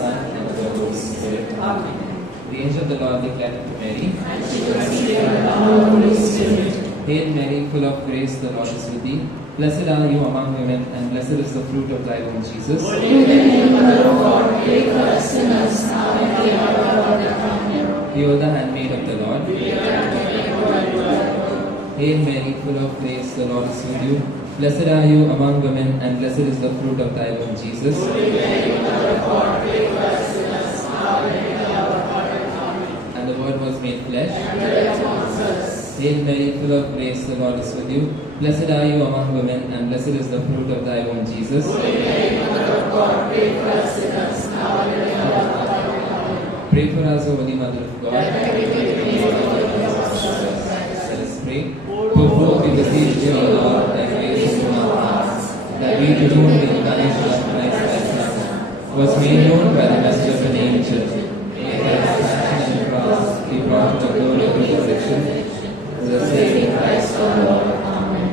Son, and of the Holy Spirit. Amen. The angel of the Lord declared to Mary, And she was conceived by the Holy Spirit. Hail Mary, full of grace, the Lord is with thee. Blessed are you among women, and blessed is the fruit of thy womb, Jesus. Holy Mary, Mother of God, pray for us sinners, now and at the hour of our death. Amen. Behold the handmaid of the Lord. We are Hail Mary, full of grace, the Lord is with you. Blessed are you among women, and blessed is the fruit of thy womb, Jesus. Holy Mary, Mother of God, pray for us sinners, now and at the hour of our death. Amen. And the Word was made flesh. And dwelt amongst us. Hail Mary, full of grace, the Lord is with you. Blessed are you among women, and blessed is the fruit of thy womb, Jesus. Holy Mary, Mother of God, pray for us sinners, now and at the hour of our death. Amen. Pray for us, O Holy Mother of God. That we may be made of the Let us pray. Who we beseech thee, O Lord, thy grace into our hearts, that we to whom the incarnation of Christ thy Son was made known by the message of an angel, may thy passion and cross be brought to the glory of resurrection, through the same Christ our Lord. Amen.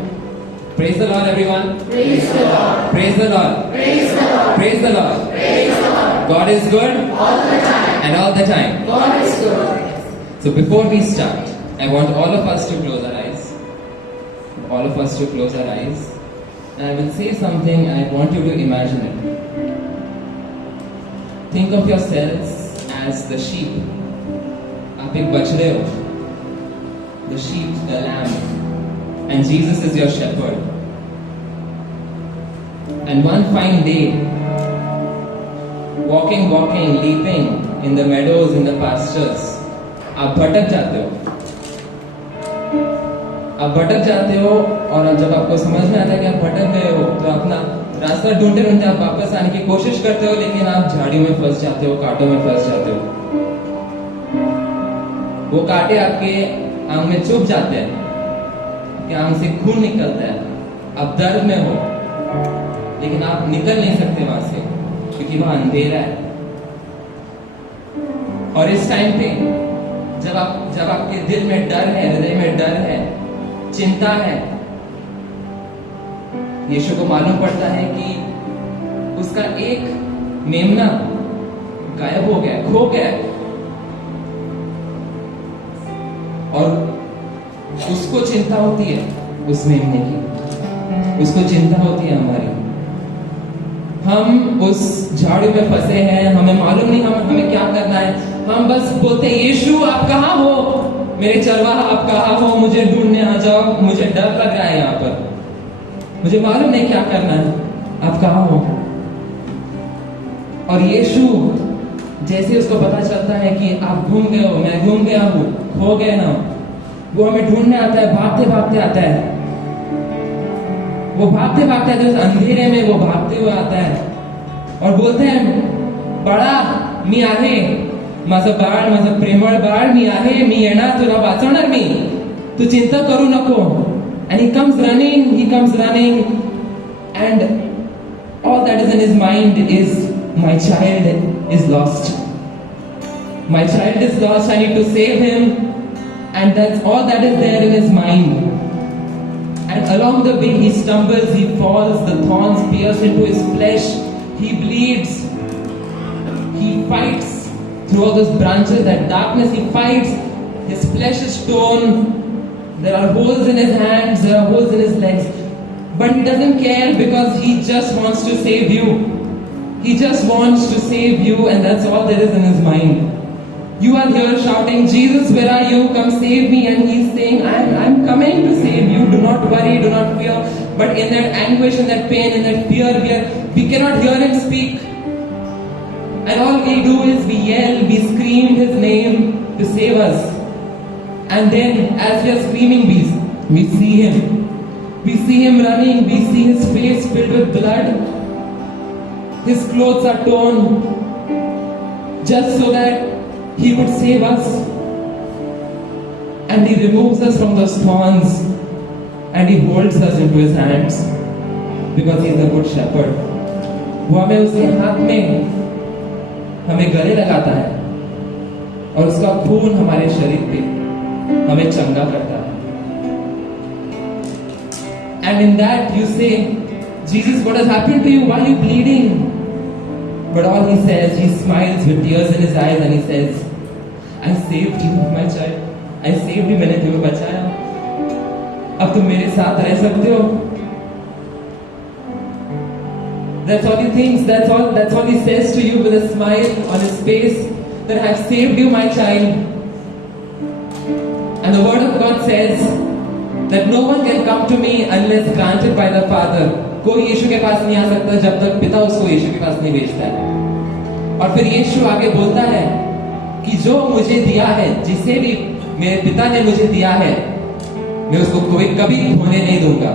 Praise the Lord, everyone. Praise the Lord. Praise the Lord. Praise the Lord. Praise the Lord. Praise the Lord. God is good All the time. and all the time. God is good. So before we start, I want all of us to close our eyes. All of us to close our eyes. And I will say something, I want you to imagine it. Think of yourselves as the sheep. आप एक बछड़े हो. The sheep, the lamb. And Jesus is your shepherd. And one fine day, walking, leaping in the meadows, in the pastures, आप भटक जाते हो. आप भटक जाते हो और जब आपको समझ में आता है कि आप भटक गए हो तो अपना रास्ता ढूंढते ढूंढते आप वापस आने की कोशिश करते हो, लेकिन आप झाड़ियों में फंस जाते हो, कांटों में फंस जाते हो. वो कांटे आपके आंख में चुभ जाते हैं, आपके आंख से खून निकलता है, आप दर्द में हो, लेकिन आप निकल नहीं सकते वहां से क्योंकि वहां अंधेरा है. और इस टाइम पे जब आपके दिल में डर है, हृदय में डर है, चिंता है, यीशु को मालूम पड़ता है कि उसका एक मेमना गायब हो गया, खो गया, और उसको चिंता होती है उस मेमने की, उसको चिंता होती है हमारी. हम उस झाड़ी में फंसे हैं, हमें मालूम नहीं हमें क्या करना है. हम बस बोलते हैं, यीशु आप कहाँ हो, मेरे चरवाहा आप कहाँ हो, मुझे ढूंढने आ जाओ, मुझे डर लग रहा है यहाँ पर, मुझे मालूम नहीं क्या करना है, आप कहाँ हो. और यीशु जैसे उसको पता चलता है कि आप घूम गए हो, मैं घूम गया हूँ, खो गए ना, वो हमें ढूंढने आता है, भागते भागते आता है. वो भागते भागते आते हैं, उस अंधेरे में वो भागते हुए आता है और बोलते हैं, बड़ा मी आहे, माझं बाळ, माझं प्रेमळ बाळ मी आहे, मी येणार, तुला वाचवणार मी, तू चिंता करू नको. And he comes running, and all that is in his mind is, my child is lost. My child is lost, I need to save him. And that's all that is there in his mind. And along the way he stumbles, he falls, the thorns pierce into his flesh, he bleeds, he fights through all those branches, that darkness, he fights, his flesh is torn, there are holes in his hands, there are holes in his legs, but he doesn't care because he just wants to save you. He just wants to save you, and that's all there is in his mind. You are here shouting, Jesus, where are you? Come save me. And he's saying, I'm coming to save you. Do not worry, do not fear. But in that anguish, in that pain, in that fear, we cannot hear him speak. And all we do is we yell, we scream his name to save us. And then as we are screaming, we see him. We see him running, we see his face filled with blood. His clothes are torn just so that he would save us. And he removes us from those thorns and he holds us into his hands because he is a good shepherd. वो हमें उसके हाथ में हमें गले लगाता है और उसका खून हमारे शरीर पे हमें चंगा करता है. And in that you say, Jesus, what has happened to you? Why are you bleeding? But all he says, he smiles with tears in his eyes and he says, I saved you, my child. I saved you, मैंने तुम्हें बचाया. अब तुम मेरे साथ रह सकते हो. That's all he thinks. That's all he says to you with a smile on his face. That I have saved you, my child. And the word of God says that no one can come to me unless granted by the Father. कोई यीशु के पास नहीं आ सकता जब तक पिता उसको यीशु के पास नहीं भेजता है. और फिर यीशु आगे बोलता है कि जो मुझे दिया है, जिसे भी मेरे पिता ने मुझे दिया है, मैं उसको कोई कभी खोने नहीं दूंगा.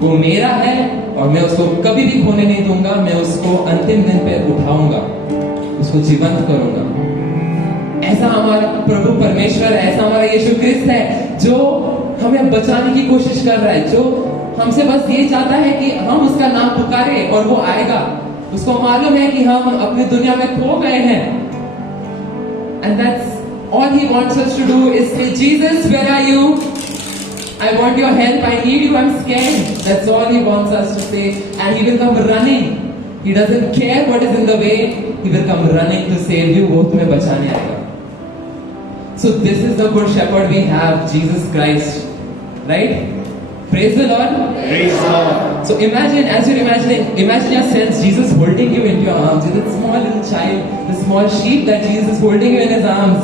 वो मेरा है और मैं उसको कभी भी खोने नहीं दूंगा. मैं उसको अंतिम दिन पे उठाऊंगा, उसको जीवंत करूंगा. ऐसा हमारा प्रभु परमेश्वर है, ऐसा हमारा यीशु क्रिस्त है जो हमें बचाने की कोशिश कर रहा है, जो हमसे बस ये चाहता है कि हम उसका नाम पुकारे और वो आएगा. उसको मालूम है कि हम अपनी दुनिया में खो गए हैं. And that's all he wants us to do is say, Jesus, where are you? I want your help. I need you. I'm scared. That's all he wants us to say. And he will come running. He doesn't care what is in the way. He will come running to save you. वो तुम्हें बचाने आएगा. So this is the good shepherd we have, Jesus Christ. Right? Praise the Lord. Praise the Lord. So imagine, as you're imagine yourself, Jesus holding you into your arms. You're that small little child, the small sheep that Jesus is holding you in his arms.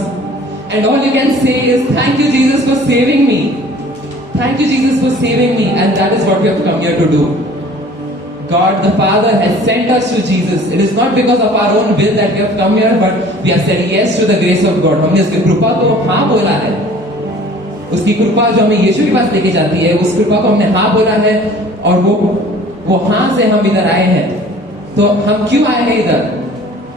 And all you can say is, thank you, Jesus, for saving me. Thank you, Jesus, for saving me. And that is what we have come here to do. God the Father has sent us to Jesus. It is not because of our own will that we have come here, but we have said yes to the grace of God. हमने उसकी कृपा को हाँ बोला है. उसकी कृपा जो हमें यीशु के पास लेके जाती है, उस कृपा को हमने हाँ बोला है और वो हाँ से हम इधर आए हैं. तो हम क्यों आए हैं इधर?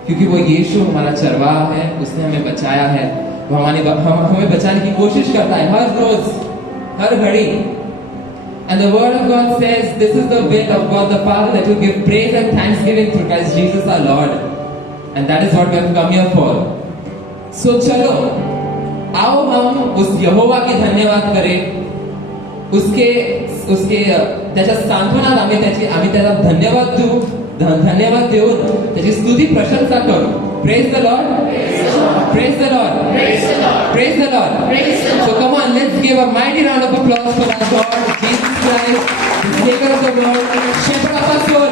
क्योंकि वो यीशु हमारा चरवाहा है, उसने हमें बचाया है. वो हमें बचाने की कोशिश करता है हर रोज, हर घड़ी. And the word of God says, this is the will of God the Father, that you give praise and thanksgiving through Christ Jesus our Lord. And that is what we have come here for. So चलो, आओ हम उस यहोवा की धन्यवाद करें, उसके त्याच्या सांत्वनात आम्ही त्याला धन्यवाद देऊ, त्याची स्तुती प्रशंसा करू. Praise the Lord. Praise the Lord. Praise the Lord. Praise the Lord. Praise the Lord. So come on, let's give a mighty round of applause for our God, Jesus Christ, the Savior of the world, Shepherd of our soul,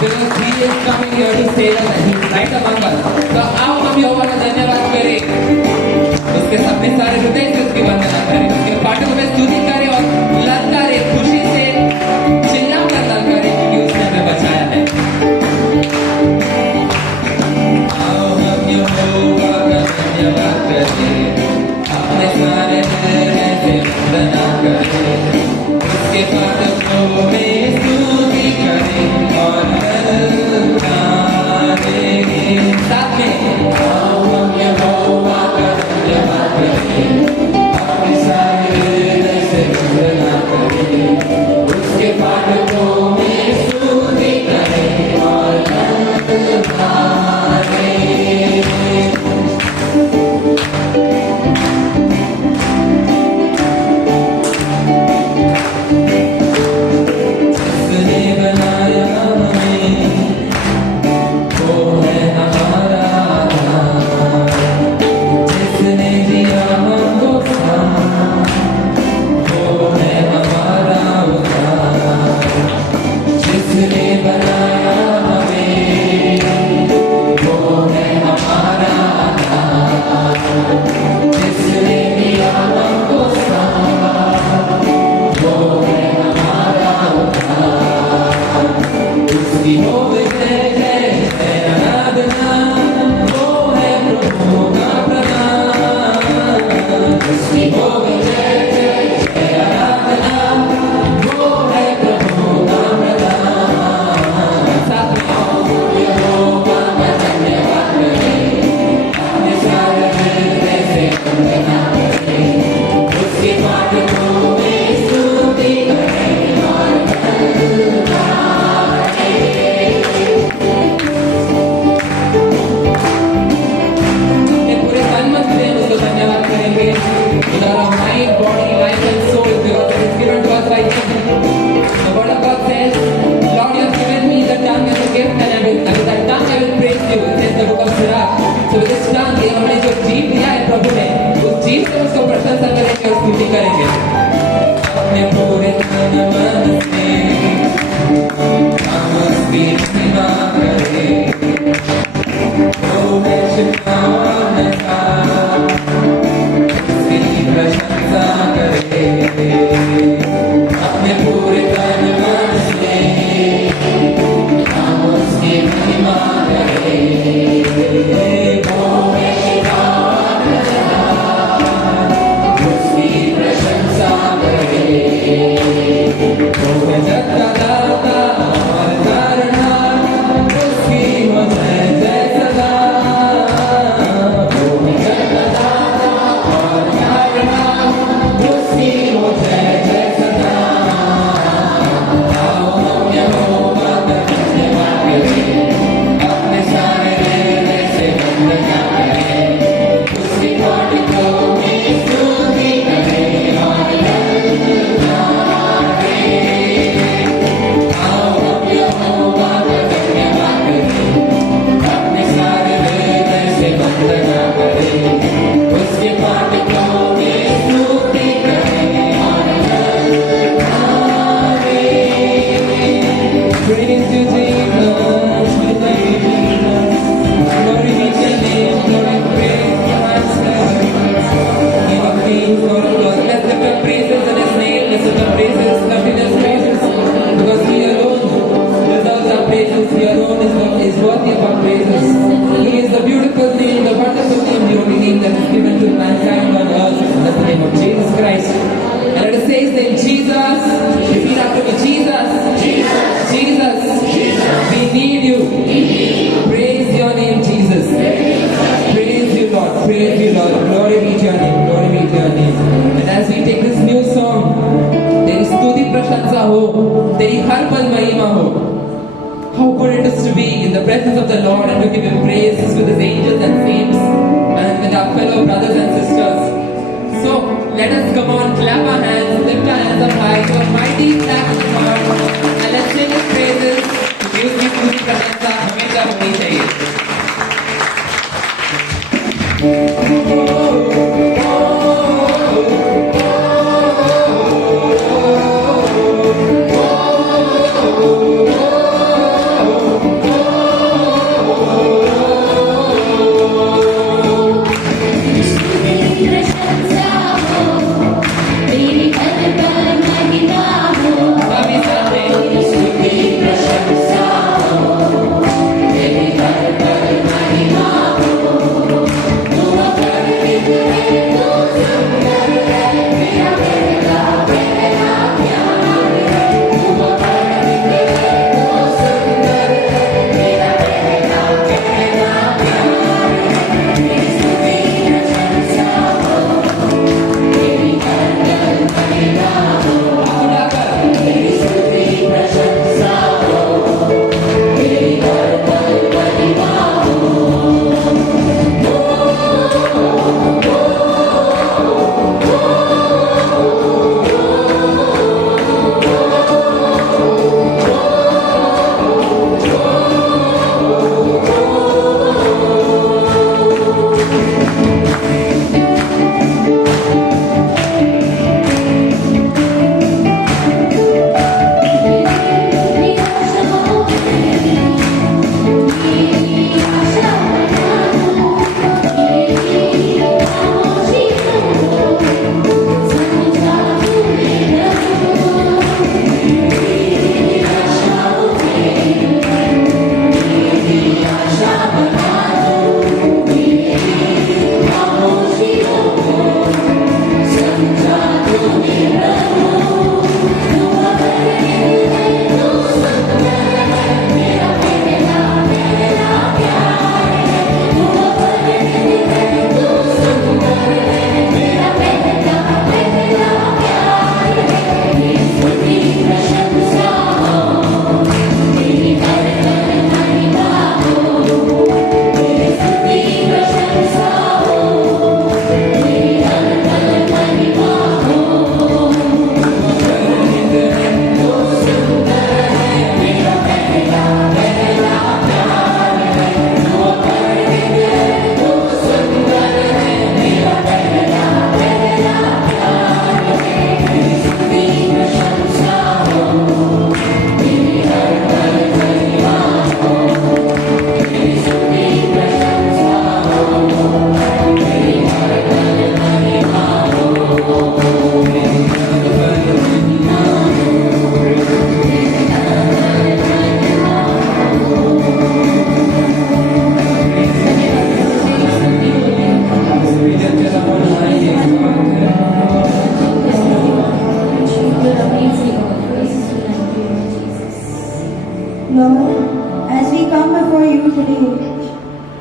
because He is coming here to save us and He is right among us. So आओ हम यहोवा का धन्यवाद करें, उसके अपने सारे हृदय से उसकी वंदना करें, उसके पाठों में स्तुति करें और ललकारें, खुशी से चिल्लाकर ललकारें क्योंकि उसने हमें बचाया है. आओ हम यहोवा का धन्यवाद करें, अपने सारे हृदय से वंदना करें, उसके पाठों में स्तुति करें और ललकारें. साथ में आओ हम यहोवा का धन्यवाद करें, अपने सारे हृदय से वंदना करें, उसके पाठों में स्तुति करें और ललकारें. जिसने बनाया हमें, वो है हमारा आधार. जिसने दिया हमको साथ, वो है हमारा उद्धार. How good it is to be in the presence of the Lord and to give Him praises with His angels and saints and with our fellow brothers and sisters. So let us come on, clap our hands, lift our hands up high to a mighty clap of the Lord, and let's sing His praises. Music पूरी प्रशंसा हमेशा होनी चाहिए.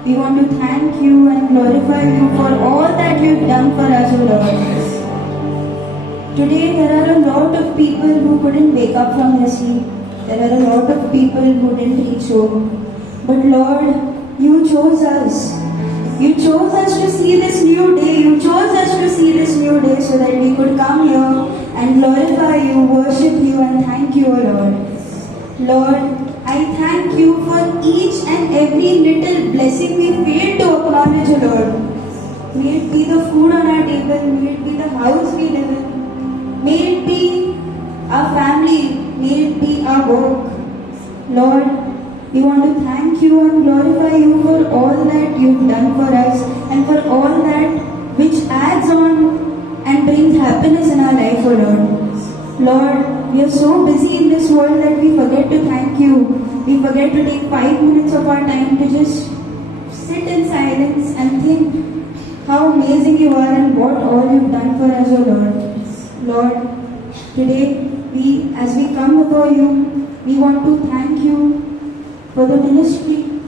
We want to thank you and glorify you for all that you've done for us, O Lord. Today there are a lot of people who couldn't wake up from their sleep. There are a lot of people who didn't reach home. But Lord, you chose us. You chose us to see this new day. You chose us to see this new day so that we could come here and glorify you, worship you and thank you, O Lord. Lord, I thank you for each and every little blessing we fail to acknowledge, O Lord. May it be the food on our table, may it be the house we live in, may it be our family, may it be our work. Lord, we want to thank you and glorify you for all that you've done for us and for all that which adds on and brings happiness in our life, O Lord. Lord, we are so busy in this world that we forget to thank you. We forget to take 5 minutes of our time to just sit in silence and think how amazing you are and what all you've done for us, O Lord. Lord, today as we come before you, we want to thank you for the ministry,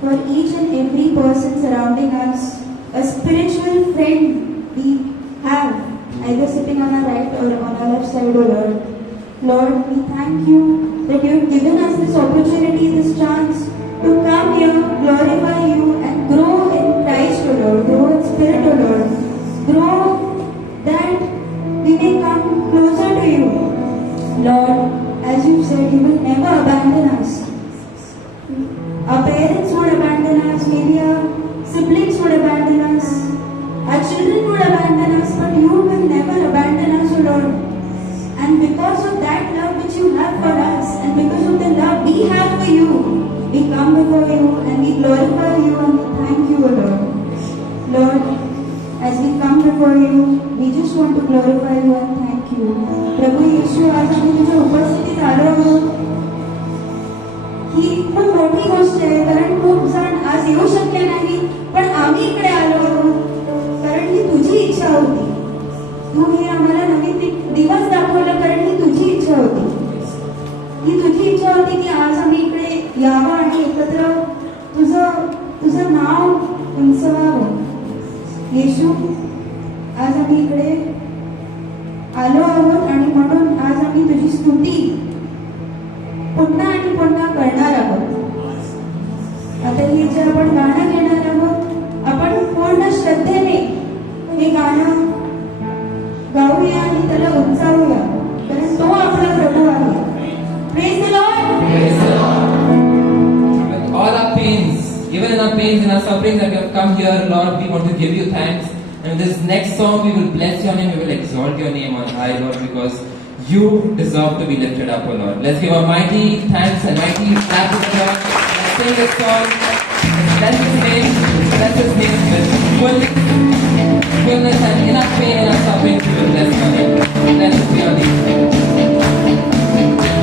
for each and every person surrounding us, a spiritual friend we have, either sitting on our right or on our left side, O Lord. Lord, we thank you that you have given us this opportunity, this that you will never abandon us. Our parents would abandon us, maybe our siblings would abandon us, our children would abandon us, but you will never abandon us, O Lord. And because of that love which you have for us, and because of the love we have for you, we come before you and we glorify you and we thank you, O Lord. Lord, as we come before you, we just want to glorify you and thank you. प्रभू येशू, आज आम्ही तुझ्या उपस्थितीत आलो आहोत. ही खूप मोठी गोष्ट आहे, कारण खूप जण आज येऊ शकले नाही, पण आम्ही इकडे आलो आहोत कारण ही तुझी इच्छा होती. तू हे आम्हाला नवीन दिवस दाखवलं कारण ही तुझी इच्छा होती. ही तुझी इच्छा होती की आज आम्ही इकडे यावं आणि एकत्र तुझं नाव उंचवावं. येशू, आज आम्ही इकडे आलो आहोत आणि म्हणून आज आम्ही तुझी स्तुती पुन्हा आणि पुन्हा करणार आहोत. आता हे जे आपण गाणं घेणार आहोत, आपण पूर्ण श्रद्धेने हे गाणं गाऊया आणि त्याला उंचावूया, कारण तो आपला प्रभू आहे. Praise the Lord. Praise the Lord. With all our pains, even in our pains and our sufferings that we have come here, Lord, we want to give you thanks. And this next song, we will bless your name, we will exalt your name on high, Lord, because you deserve to be lifted up, O Lord. Let's give a mighty thanks and mighty clap to the Lord. Let's sing this song. Bless his name. Bless his name with fullness and enough pain and our suffering. We will bless your name. Blessed be your name. Thank you.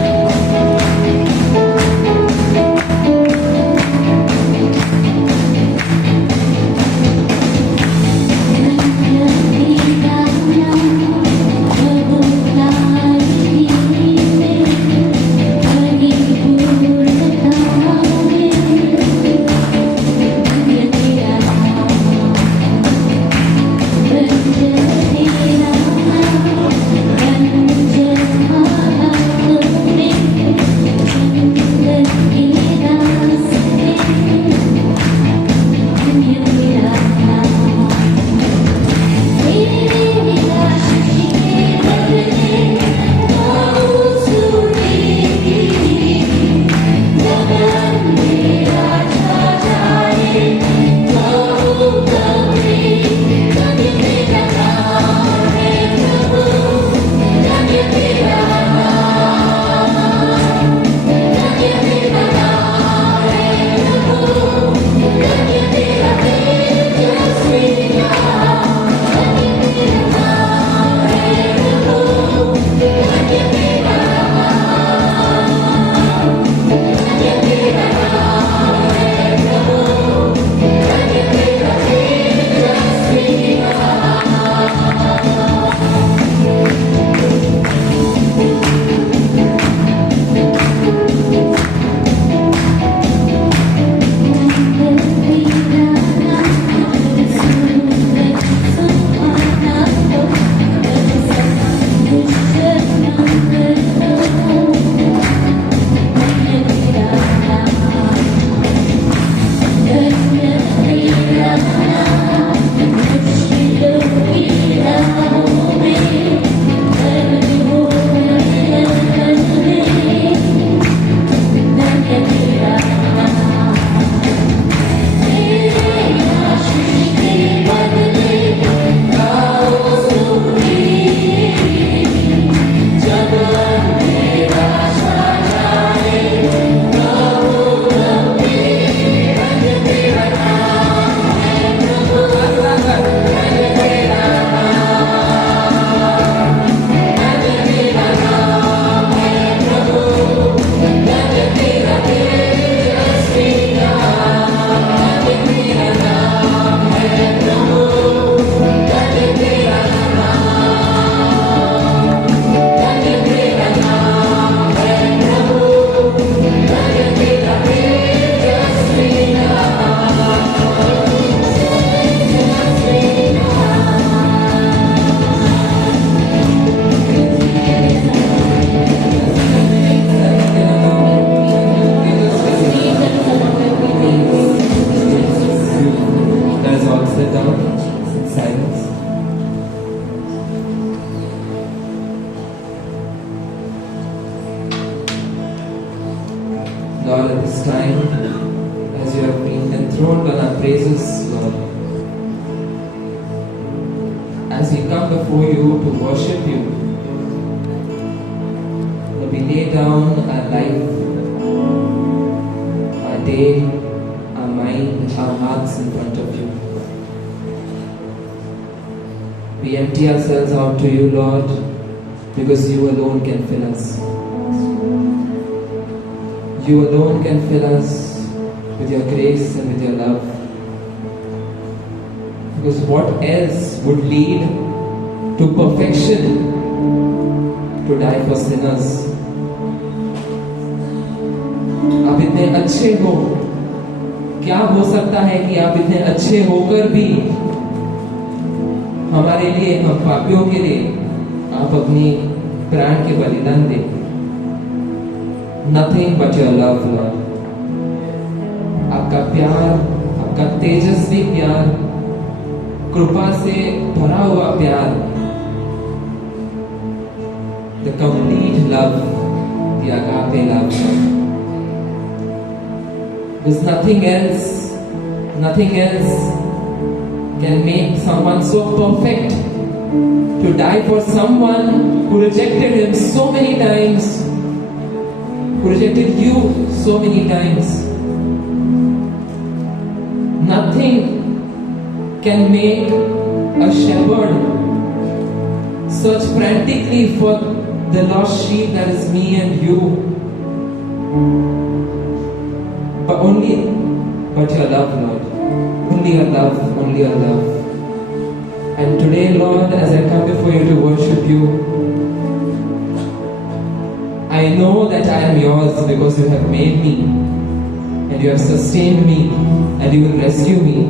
Lord, at this time, as you have been enthroned on our praises, Lord, as we come before you to worship you, Lord, we lay down our life, our day, our mind, our hearts in front of you. We empty ourselves out to you, Lord, because you alone can fill us. You alone can fill us with your grace and with your love. Because what else would lead to perfection to die for sinners? आप इतने अच्छे हो, क्या हो सकता है कि आप इतने अच्छे होकर भी हमारे लिए, हम पापियों के लिए आप अपनी प्राण के बलिदान दे? Nothing but your love, Lord. आपका प्यार, आपका तेजस्वी प्यार, कृपा से भरा हुआ प्यार, the complete love, the agape love. There's nothing else can make someone so perfect to die for someone who rejected him so many times, who rejected you so many times. Nothing can make a shepherd search frantically for the lost sheep that is me and you. But your love, Lord. Only your love, only your love. And today, Lord, as I come before you to worship you, I know that I am yours because you have made me and you have sustained me and you will rescue me.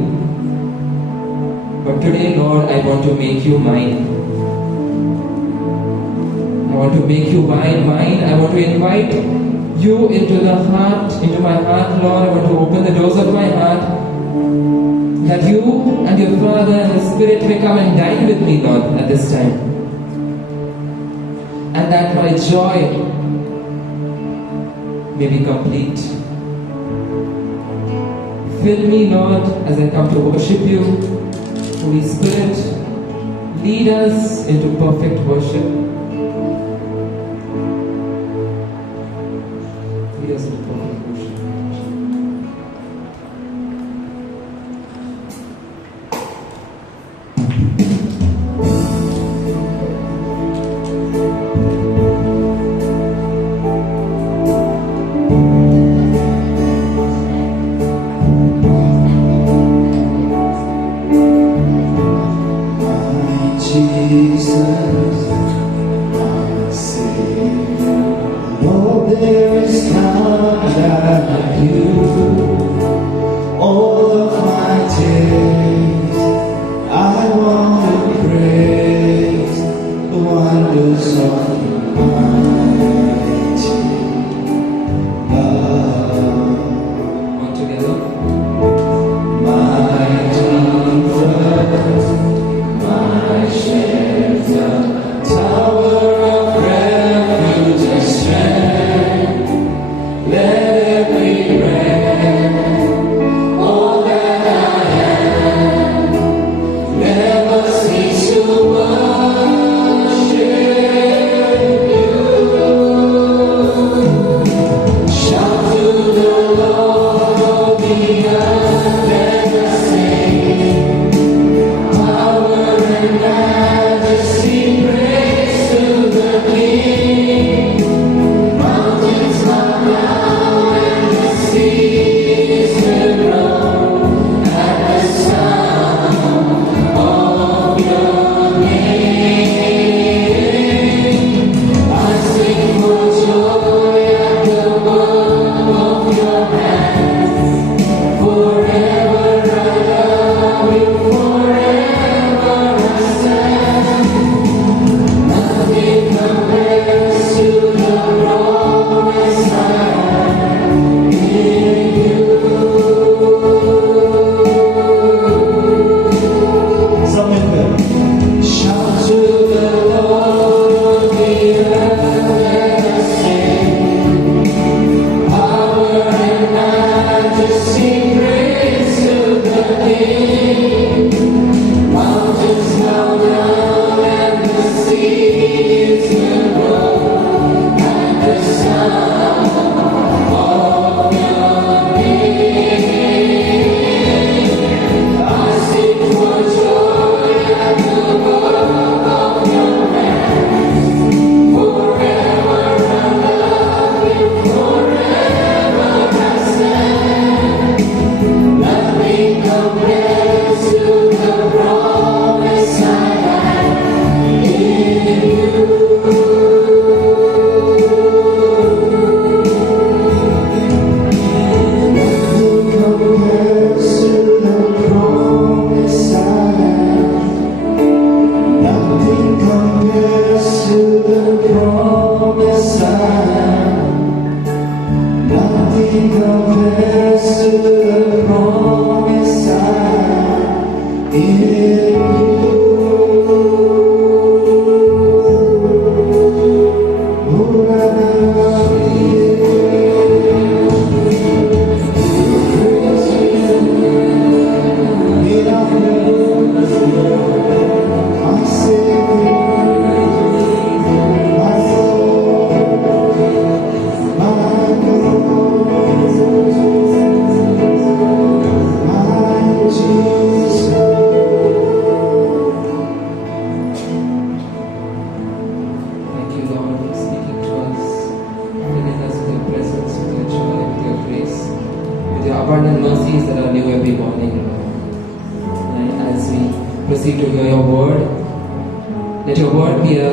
But today, Lord, I want to make you mine. I want to make you mine. I want to invite you into my heart, Lord. I want to open the doors of my heart that you and your Father and the Spirit may come and dine with me, Lord, at this time. And that my joy may be complete. Fill me, Lord, as I come to worship you. Holy Spirit, lead us into perfect worship. Lead us into perfect worship. There is none like Nothing compares to the promise I in Thank you, Lord, for speaking to us, filling us with your presence, with your joy, with your grace, with your abundant mercies that are new every morning, Lord. And as we proceed to hear your word, let your word be a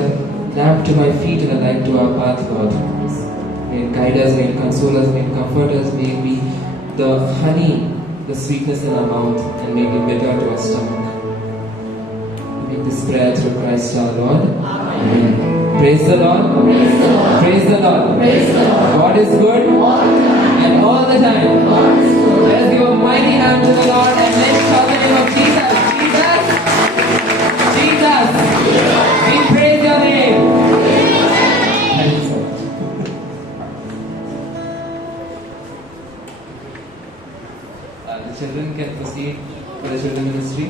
lamp to my feet and a light to our path, Lord. May it guide us, may it console us, may it comfort us, may it be the honey, the sweetness in our mouth, and may it be bitter to our stomach. We make this prayer through Christ our Lord. Amen. Praise the Lord. Praise the Lord. Praise the Lord. Praise the Lord. God is good All the time. and all the time. God is good. Let us give a mighty hand to the Lord and let's shout the name of Jesus. Jesus. Jesus. We praise your name. Thank you so much. The children can proceed for the children ministry.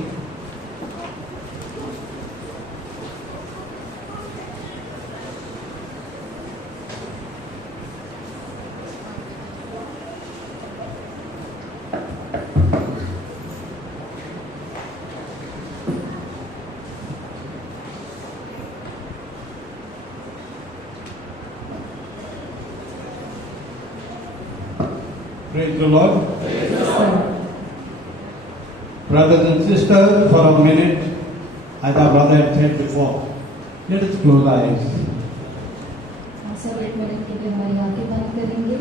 Praise the Lord. Brothers and sisters, for a minute, as our brother had said before, let us close our eyes. सब 1 minute के लिए हमारी आंखें बंद करेंगे.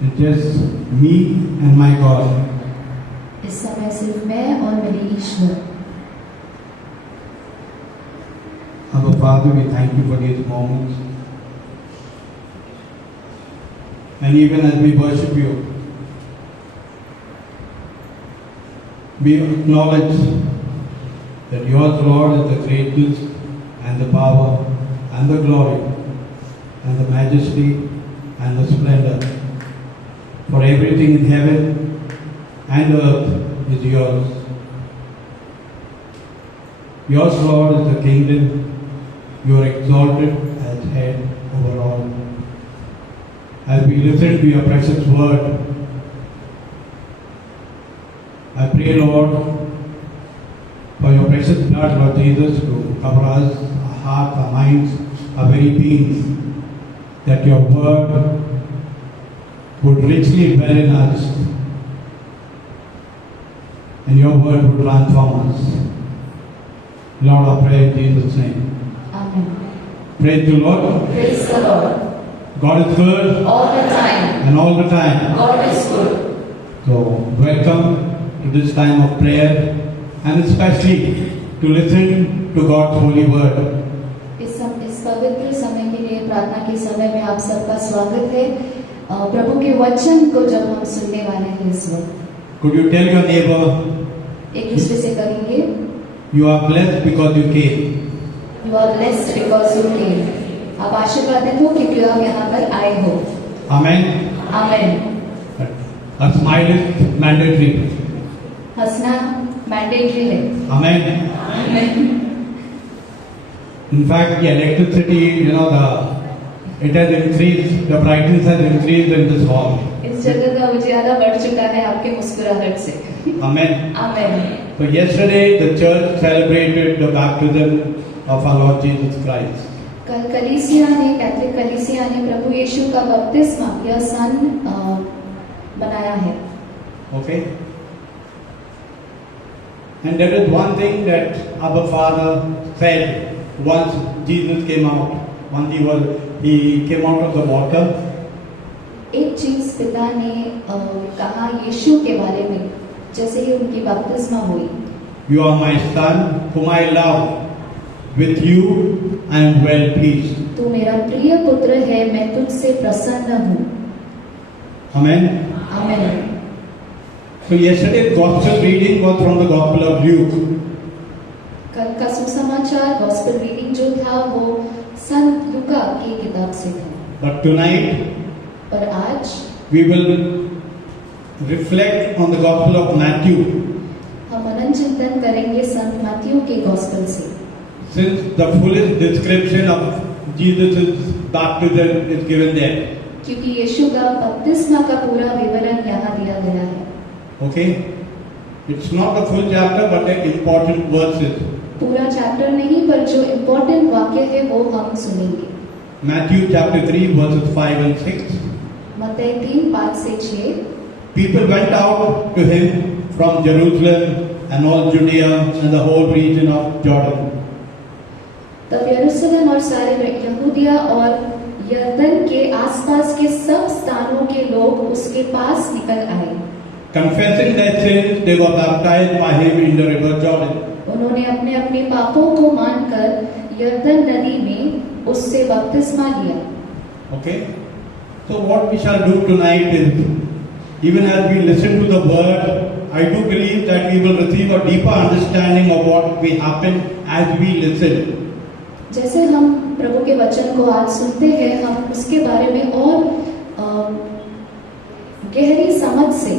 It's just me and my God. इस समय सिर्फ मैं और मेरे ईश्वर. Our Father, we thank you for these moments. And even as we worship you, we acknowledge that yours, Lord, is the greatness and the power and the glory and the majesty and the splendor. For everything in heaven and earth is yours. Yours, Lord, is the kingdom. You are exalted as head over all. As we listen to your precious word, I pray, Lord, for your precious blood, Lord Jesus, to cover us, our hearts, our minds, our very beings, that your word would richly dwell in us, and your word would transform us. Lord, I pray in Jesus' name. Amen. Praise the Lord. Praise the Lord. God is good All the time. and all the time. God is good. So, welcome to this time of prayer, and especially to listen to God's holy word. इस पवित्र समय के लिए प्रार्थना के समय में आप सबका स्वागत है. प्रभु के वचन को जब हम सुनने वाले हैं इस वक्त, Could you tell your neighbor, एक दूसरे से कहेंगे, you are blessed because you came? You are blessed because you came. आप आशीर्वादित हो क्योंकि आप यहाँ पर आए हो. Amen. Amen. A smile is mandatory. हंसना मैंडेटरी है. Amen. Amen. In fact, the electricity, it has increased, the brightness has increased in this hall. इस जगह का उजियारा बढ़ चुका है आपके मुस्कुराहट से. Amen. Amen. So yesterday the church celebrated the baptism of our Lord Jesus Christ. कल कलीसिया ने, कैथोलिक कलीसिया ने प्रभु यीशु का बपतिस्मा या सन बनाया है. Okay? And there is one thing that our Father said once Jesus came out, once he came out of the water. एक चीज पिता ने कहा यीशु के बारे में जैसे ही उनकी बपतिस्मा हुई. You are my son whom I love. With you I am well pleased. तू मेरा प्रिय पुत्र है, मैं तुझसे प्रसन्न हूँ। Amen. आमीन। So yesterday's gospel reading was from the Gospel of Luke. कल का सुसमाचार गॉस्पेल रीडिंग जो था वो संत लूका की किताब से था। But tonight और आज we will reflect on the Gospel of Matthew. हम मनन चिंतन करेंगे संत मत्ती के गॉस्पेल से। Since the fullest description of Jesus' baptism is given there. क्योंकि यीशु का बपतिस्मा का पूरा विवरण यहाँ दिया गया है। Okay? It's not the full chapter but the important verses. पूरा चैप्टर नहीं पर जो इम्पोर्टेंट वाक्य है वो हम सुनेंगे। Matthew chapter 3 verses 5 and 6. मत्ती 3:5 से 6। People went out to him from Jerusalem and all Judea and the whole region of Jordan. तब यरूशलेम और सारे यहूदिया और यरदन के आसपास के सब स्थानों के लोग उसके पास निकल आए। Confessing their sins, they were baptized by him in the river Jordan. उन्होंने अपने अपने पापों को मानकर यरदन नदी में उससे बपतिस्मा लिया। Okay? So what we shall do tonight is, even as we listen to the word, I do believe that we will receive a deeper understanding of what will happen as we listen. जैसे हम प्रभु के वचन को आज सुनते हैं, हम उसके बारे में और गहरी समझ से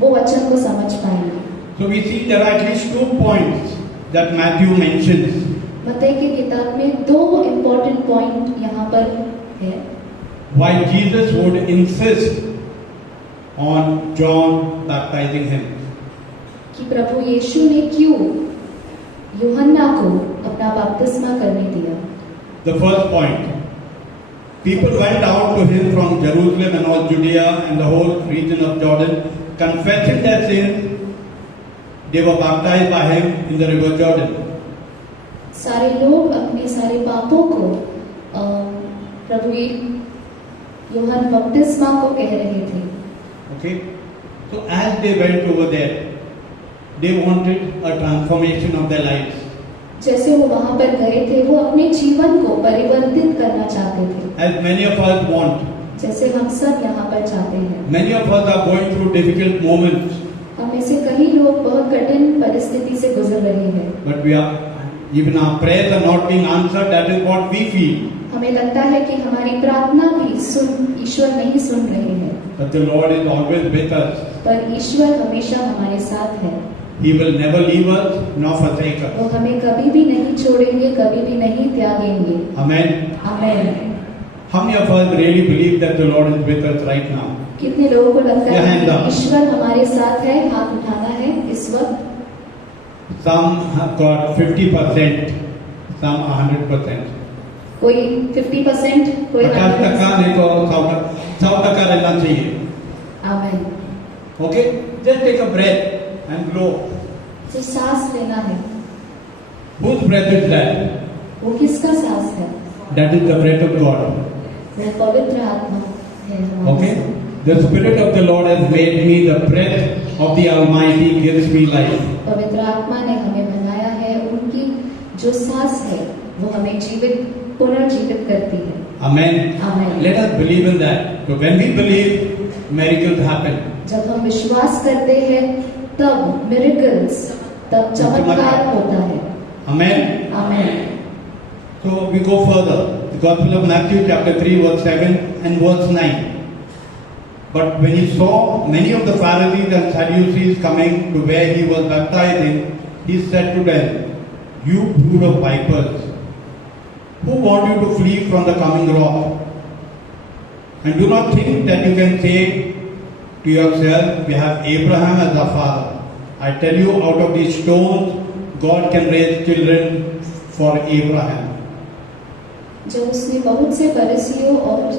वो वचन को समझ पाएंगे। So we see there are at least 2 points that Matthew mentions. मत्ती की किताब में 2 इम्पोर्टेंट पॉइंट यहाँ पर है। Why Jesus would insist on John baptizing him. कि प्रभु यीशु ने क्यों यूहन्ना को अपना बपतिस्मा करने दिया। The first point, people went out to him from Jerusalem and all Judea and the whole region of Jordan, confessing their sins. They were baptized by him in the river Jordan. सारे लोग अपने सारे पापों को प्रभु यूहन्ना बपतिस्मा को कह रहे थे। Okay, so as they went over there, they wanted a transformation of their lives. जैसे वो वहां पर गए थे, वो अपने जीवन को परिवर्तित करना चाहते थे। As many of us want. जैसे हम सब यहाँ पर चाहते हैं। Many of us are going through difficult moments. हम में से कई लोग बहुत कठिन परिस्थिति से गुजर रहे हैं। But we are, even our prayers are not being answered. That is what we feel. हमें लगता है कि हमारी प्रार्थना भी ईश्वर नहीं सुन रहे हैं। But the Lord is always with us. पर ईश्वर हमेशा हमारे साथ है। He will never leave us nor forsake us. वो हमें कभी भी नहीं छोड़ेंगे, कभी भी नहीं त्यागेंगे। Amen. आमीन। How many of us really believe that the Lord is with us right now? कितने लोगों को लगता Yeah, है hand up. कि ईश्वर हमारे साथ है? हाथ उठाना है इस वक्त। Some have got 50%, some 100%. कोई 50%, कोई 50% नहीं तो 100% रहना चाहिए. आमीन। Okay? Just take a breath and blow. तो सांस लेना है। Whose breath is that? वो किसका सांस है? That is the breath of God. वो पवित्र आत्मा है हमारे Okay? साथ। The Spirit of the Lord has made me, the breath of the Almighty gives me life. पवित्र आत्मा ने हमें बनाया है, उनकी जो सांस है वो हमें पुनर्जीवित करती है। Amen. Amen. Let us believe in that. So when we believe, miracles happen. जब हम विश्वास करते हैं तब मिरेकल्स, तब चमत्कार होता है। Amen. आमीन। So we go further. The Gospel of Matthew chapter 3 verse 7 and verse 9. But when he saw many of the Pharisees and Sadducees coming to where he was baptizing, he said to them, "You brood of vipers, who warned you to flee from the coming wrath? And do not think that you can say to yourself, we have Abraham as our father. I tell you, out of these stones, God can raise children for Abraham." जब उसने बहुत से फरीसियों और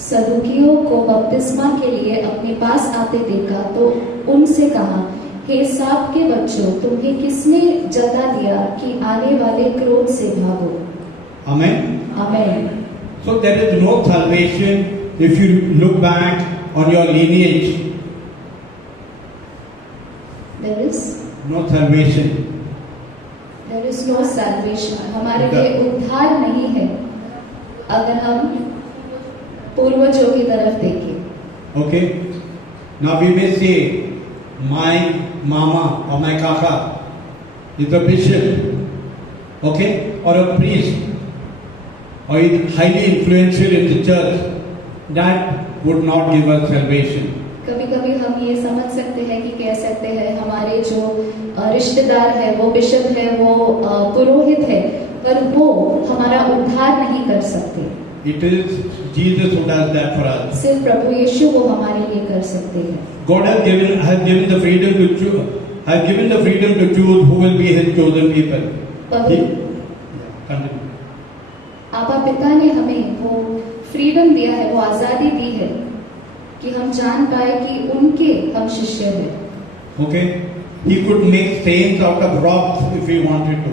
सदूकियों को बपतिस्मा के लिए अपने पास आते देखा तो उनसे कहा, हे सांप के बच्चों, तुम्हें किसने जता दिया कि आने वाले क्रोध से भागो? Amen. आमीन। So there is no salvation if you look back on your lineage. There is No salvation. there is is no salvation. हमारे लिए उद्धार नहीं है अगर हम पूर्वजों की तरफ देखें. Okay? Now we may say, my mama or my kaka is a bishop, okay, or a priest, or is highly influential in the church. That would not give us salvation. कभी कभी हम ये समझ सकते हैं कि कह सकते हैं हमारे जो रिश्तेदार है वो बिशप है, वो पुरोहित है, पर वो हमारा उद्धार नहीं कर सकते. It is Jesus who does that for us. सिर्फ प्रभु यीशु वो हमारे लिए कर सकते हैं. God has given the freedom to choose. Has given the freedom to choose who will be His chosen people. Continue. आपा पिता ने हमें वो फ्रीडम दिया है, वो आजादी दी है कि हम जान पाए कि उनके हम शिष्य हैं. Okay, He could make saints out of rocks if He wanted to.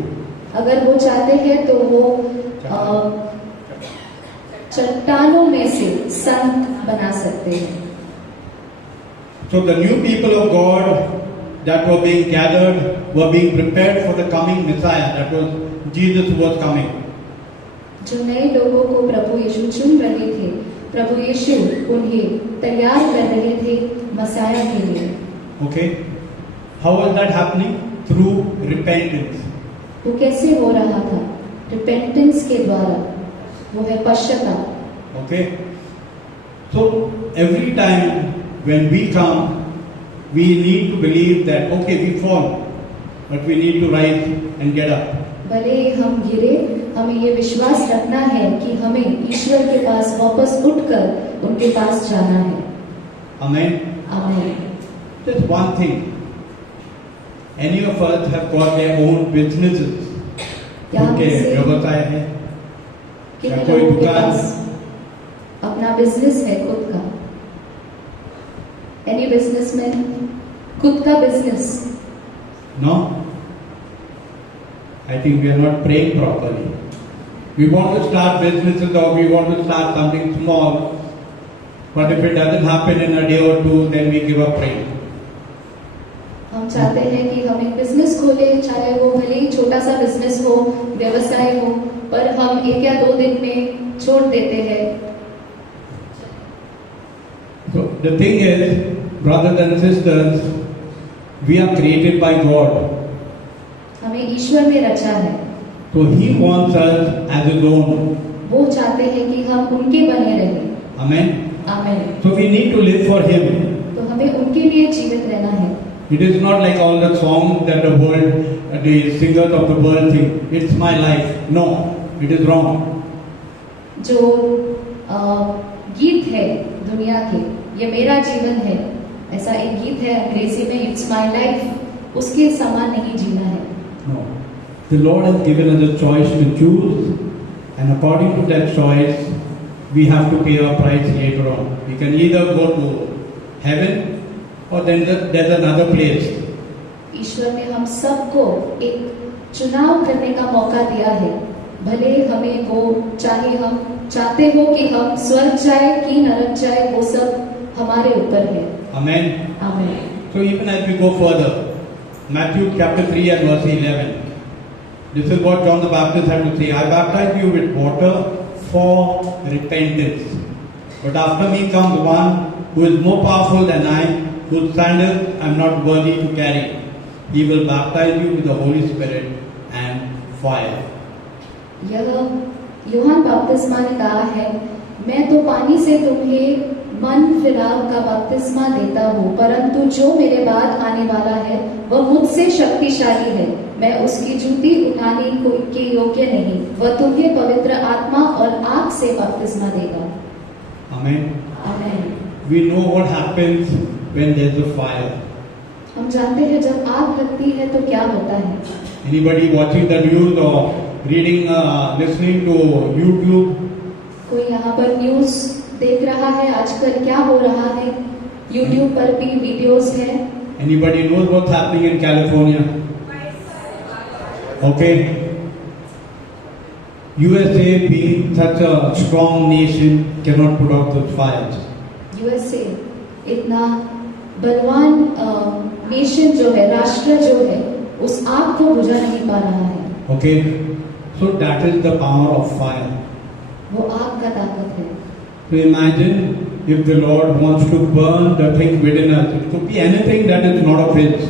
अगर वो चाहते हैं तो वो चट्टानों में से संत बना सकते हैं. So the new people of God that were being gathered were being prepared for the coming Messiah. That was Jesus who was coming. जो नए लोगों को प्रभु यीशु चुन रहे थे, प्रभु यीशु उन्हें तैयार कर रहे थे मसाया के लिए. Okay, how was that happening? Through repentance. वो कैसे हो रहा था? रिपेंटेंस के द्वारा. वो है पश्चाताप. Okay, so every time when we come, we need to believe that okay, we fall, but we need to rise and get up. भले हम गिरे, हमें ये विश्वास रखना है कि हमें ईश्वर के पास वापस उठकर उनके पास जाना है. Amen. आमीन. Just one thing. Any of us have got their own businesses. यहाँ उनके से व्यवसाय है, कितने या कोई लोगों के दुकान. पास अपना बिजनेस है खुद का. एनी बिजनेसमैन खुद का business. No? I think we are not praying properly. We want to start businesses or we want to start something small, but if it doesn't happen in a day or two, then we give up praying. हम चाहते हैं कि हम एक business खोले, चाहे वो भले ही छोटा सा बिजनेस हो, व्यवसाय हो, पर हम 1 या 2 दिन में छोड़ देते हैं. So the thing is, brothers and sisters, we are created by God. हमें ईश्वर ने रचा है. So He wants us as His own. वो चाहते हैं कि हम उनके बने रहें. Amen. आमीन. So we need to live for Him. तो हमें उनके लिए जीवित रहना है. It is not like all the songs that the world, the singers of the world sing. It's my life. No, it is wrong. जो गीत है दुनिया के, ये मेरा जीवन है, ऐसा एक गीत है अंग्रेजी में, इट्स माय लाइफ, उसके समान नहीं जीना है. No. The Lord has given us a choice to choose, and according to that choice, we have to pay our price later on. We can either go to heaven or then there's another place. ईश्वर ने हम सबको एक चुनाव करने का मौका दिया है. भले हमें वो चाहे हम चाहते हो कि हम स्वर्ग जाए कि नरक जाए, वो सब हमारे ऊपर है. Amen. आमीन. So even as we go further, Matthew chapter 3 and verse 11. This is what John the Baptist had to say. I baptize you with water for repentance. But after me comes one who is more powerful than I, whose sandals I am not worthy to carry. He will baptize you with the Holy Spirit and fire. यह यूहन्ना बपतिस्मा ने कहा है, मैं तो पानी से तुम्हें मन फिराव का बपतिस्मा देता हूँ, परंतु जो मेरे बाद आने वाला है वह मुझसे शक्तिशाली है. मैं उसकी जूती उठाने के योग्य नहीं. वह तुम्हें पवित्र आत्मा और आग से बपतिस्मा देगा. Amen. आमीन. We know what happens when there is a fire. हम जानते हैं जब आग लगती है तो क्या होता है. Anybody watching the news or reading, listening to YouTube? कोई यहाँ पर न्यूज देख रहा है आजकल क्या हो रहा है. YouTube पर भी वीडियोस है. Anybody knows what's happening in California? Okay. USA being such a strong nation cannot put out those fires. USA इतना बलवान नेशन जो है, राष्ट्र जो है, उस आग को बुझा नहीं पा रहा है. Okay? So that is the power of fire. वो आग का ताकत है। So imagine if the Lord wants to burn the thing within us. It could be anything that is not of His.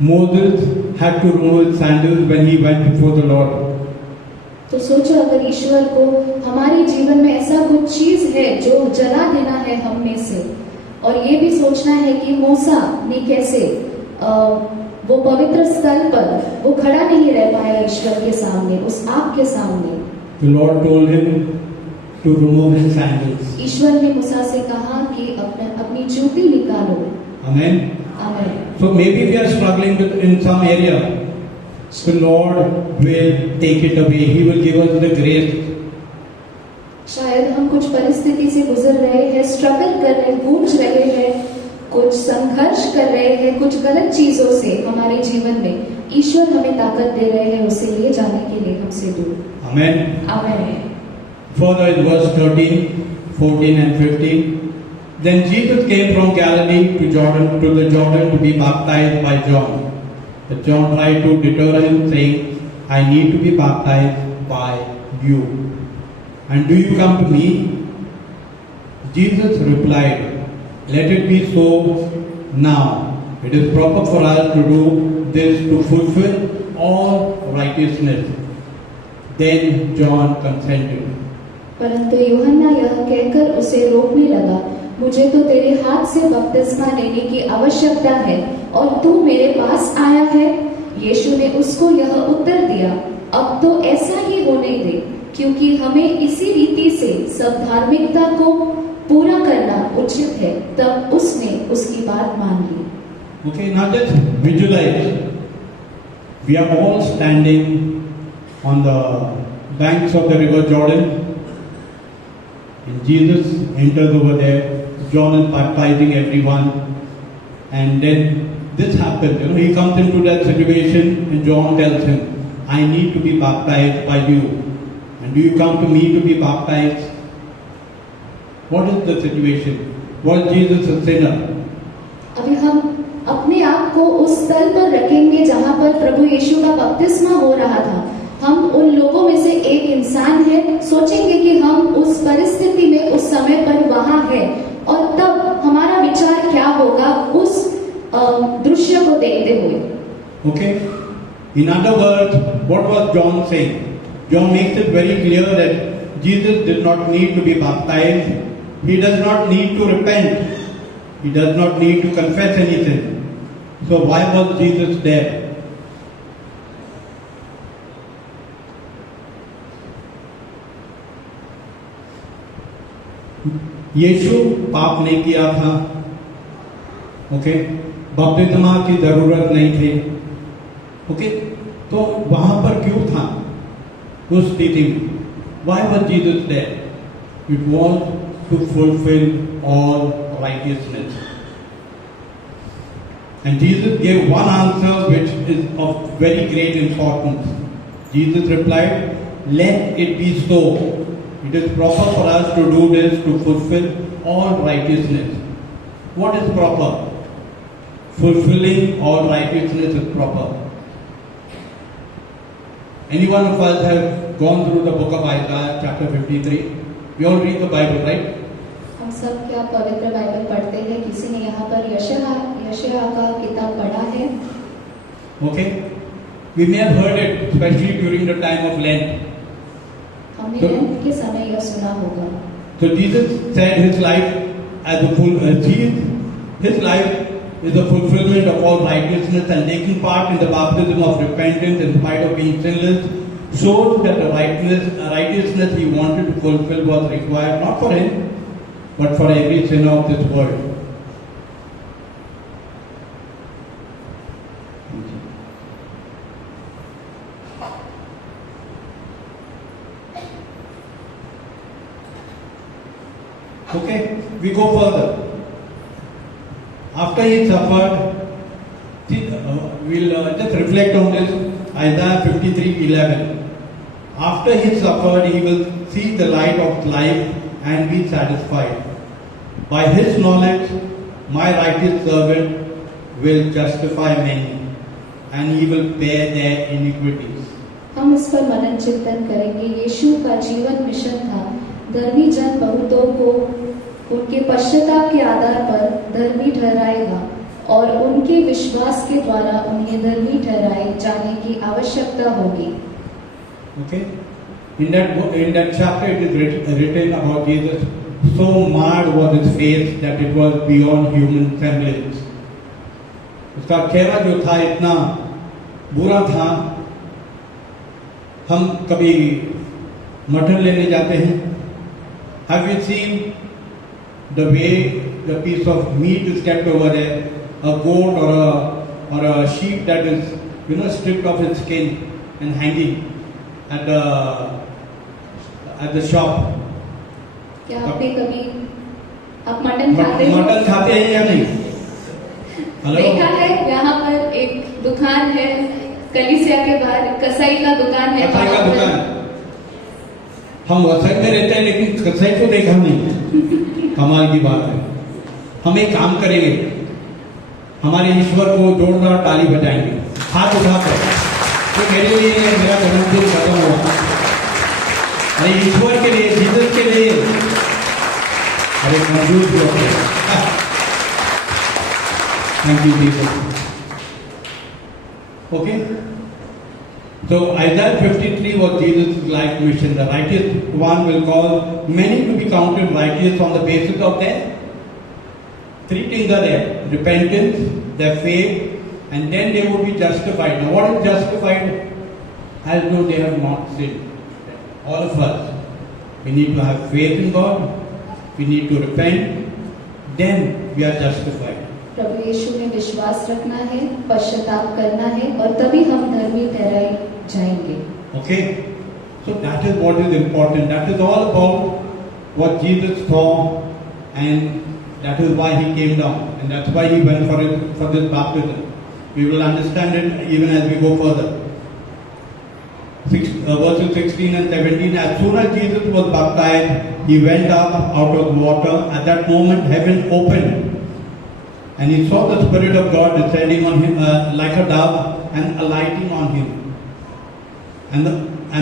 Moses had to remove his sandals when he went before the Lord. तो सोचो अगर ईश्वर को हमारे जीवन में ऐसा कुछ चीज है जो जला देना है हम में से, और ये भी सोचना है कि मूसा ने कैसे वो पवित्र स्थल पर वो खड़ा नहीं रह पाया ईश्वर के सामने, उस आग के सामने। The Lord told him to remove his sandals. ईश्वर ने मूसा से कहा कि अपनी जूती निकालो। Amen. आमीन। So maybe we are struggling with in some area. The Lord will take it away. He will give us the grace. शायद हम कुछ परिस्थिति से गुजर रहे हैं, स्ट्रगल कर रहे हैं, गूंज रहे हैं, कुछ संघर्ष कर रहे हैं कुछ गलत चीजों से हमारे जीवन में। ईश्वर हमें ताकत दे रहे हैं उसे ले जाने के लिए हमसे दूर। Amen. आमीन। Further in verse 13, 14 and 15. Then Jesus came from Galilee to the Jordan to be baptized by John. But John tried to deter him, saying, I need to be baptized by you. And do you come to me? Jesus replied, Let it be so now. It is proper for us to do this to fulfill all righteousness. Then John consented. परंतु यूहन्ना यह कहकर उसे रोकने लगा, मुझे तो तेरे हाथ से बपतिस्मा लेने की आवश्यकता है और तू मेरे पास आया है। यीशु ने उसको यह उत्तर दिया, अब तो ऐसा ही होने दे, क्योंकि हमें इसी रीति से सब धार्मिकता को पूरा करना उचित है। तब उसने उसकी बात मान ली। Okay, now just visualize. We are all standing on the banks of the river Jordan. And Jesus enters over there. John is baptizing everyone. And then this happens. He comes into that situation and John tells him, I need to be baptized by you. And do you come to me to be baptized? What is the situation? Was Jesus a sinner? अभी हम अपने आप को उस स्थल पर रखेंगे जहाँ पर प्रभु यीशु का बपतिस्मा हो रहा था। हम उन लोगों में से एक इंसान है, सोचेंगे कि हम उस परिस्थिति में उस समय पर वहां है, और तब हमारा विचार क्या होगा उस दृश्य को देखते हुए। Okay. In other words, what was John saying? John makes it very clear that Jesus did not need to be baptized. He does not need to repent. He does not need to confess any sin. So why was Jesus there? यीशु पाप नहीं किया था। Okay, बपतिस्मा की जरूरत नहीं थी। Okay, तो वहां पर क्यों था उस स्थिति में? Why was Jesus there? It was to fulfill all righteousness. And Jesus gave one answer which is of very great importance. Jesus replied, Let it be so. It is proper for us to do this to fulfill all righteousness. What is proper? Fulfilling all righteousness is proper. Any one of us have gone through the book of Isaiah chapter 53? We all read the Bible, right? हम सब क्या पवित्र Bible पढ़ते हैं? किसी ने यहाँ पर यशायाह का किताब पढ़ा है? Okay. We may have heard it, especially during the time of Lent. हमने लेंट के समय यह सुना होगा। So Jesus said his life as a his life is the fulfillment of all righteousness, and taking part in the baptism of repentance in spite of being sinless shows that the righteousness he wanted to fulfill was required not for him but for every sinner of this world. Okay, we go further. After he suffered, we'll just reflect on this, Isaiah 53:11. After he suffered, he will see the light of life and be satisfied. By his knowledge, my righteous servant will justify many, and he will bear their iniquities. हम इस पर मनन चिंतन करेंगे। यीशु का जीवन mission था, धर्मी जन बहुतों को उनके पश्चाताप के आधार पर धर्मी ठहराएगा और उनके विश्वास के द्वारा उन्हें धर्मी ठहराए जाने की आवश्यकता होगी। Okay? In that chapter it is written about Jesus, so marred was his face that it was beyond human semblance. उसका चेहरा जो था इतना बुरा था। हम कभी मटन लेने जाते हैं, have you seen the way the piece of meat is kept over there, a goat or a sheep that is stripped off its skin and hanging at the shop? क्या आपने कभी आप मटन खाते हो? Mutton खाते हैं या नहीं? देखा है, यहाँ पर एक दुकान है कलीसिया के बाहर, कसाई का दुकान है। कसाई का दुकान। हम वसई में रहते हैं लेकिन कसाई को देखा नहीं। कमाल की बात है। हम एक काम करेंगे, हमारे ईश्वर को जोरदार ताली बजाएंगे, हाथ उठाकर। तो मेरे लिए मेरा जन्मदिन खत्म हुआ, अरे ईश्वर के लिए, जीसस के लिए, अरे मौजूद लोग। Thank you Jesus. Okay? So Isaiah 53 was Jesus' life mission. The righteous one will call many to be counted righteous on the basis of their three things are there: repentance, their faith, and then they would be justified. Now what is justified? As though they have not sinned. All of us, we need to have faith in God, we need to repent, then we are justified. प्रभु यीशु में विश्वास रखना है, पश्चाताप करना है और तभी हम धर्मी ठहराए जाएंगे। Okay, so that is what is important. That is all about what Jesus saw, and that is why he came down, and that's why he went for this baptism. We will understand it even as we go further. Verses 16 and 17. As soon as Jesus was baptized, he went up out of water. At that moment, heaven opened. And he saw the Spirit of God descending on him like a dove and alighting on him. And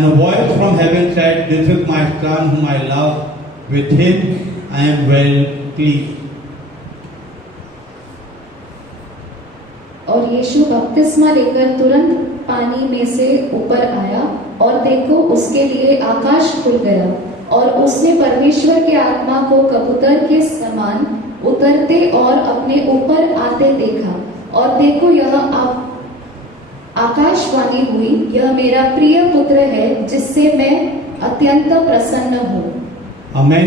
a voice from heaven said, "This is my Son whom I love. With him I am well pleased." और यीशु बपतिस्मा लेकर तुरंत पानी में से ऊपर आया और देखो उसके लिए आकाश खुल गया और उसने परमेश्वर के आत्मा को कबूतर के समान उतरते और अपने ऊपर आते देखा और देखो यह आकाशवाणी हुई, यह मेरा प्रिय पुत्र है जिससे मैं अत्यंत प्रसन्न हूँ। Amen.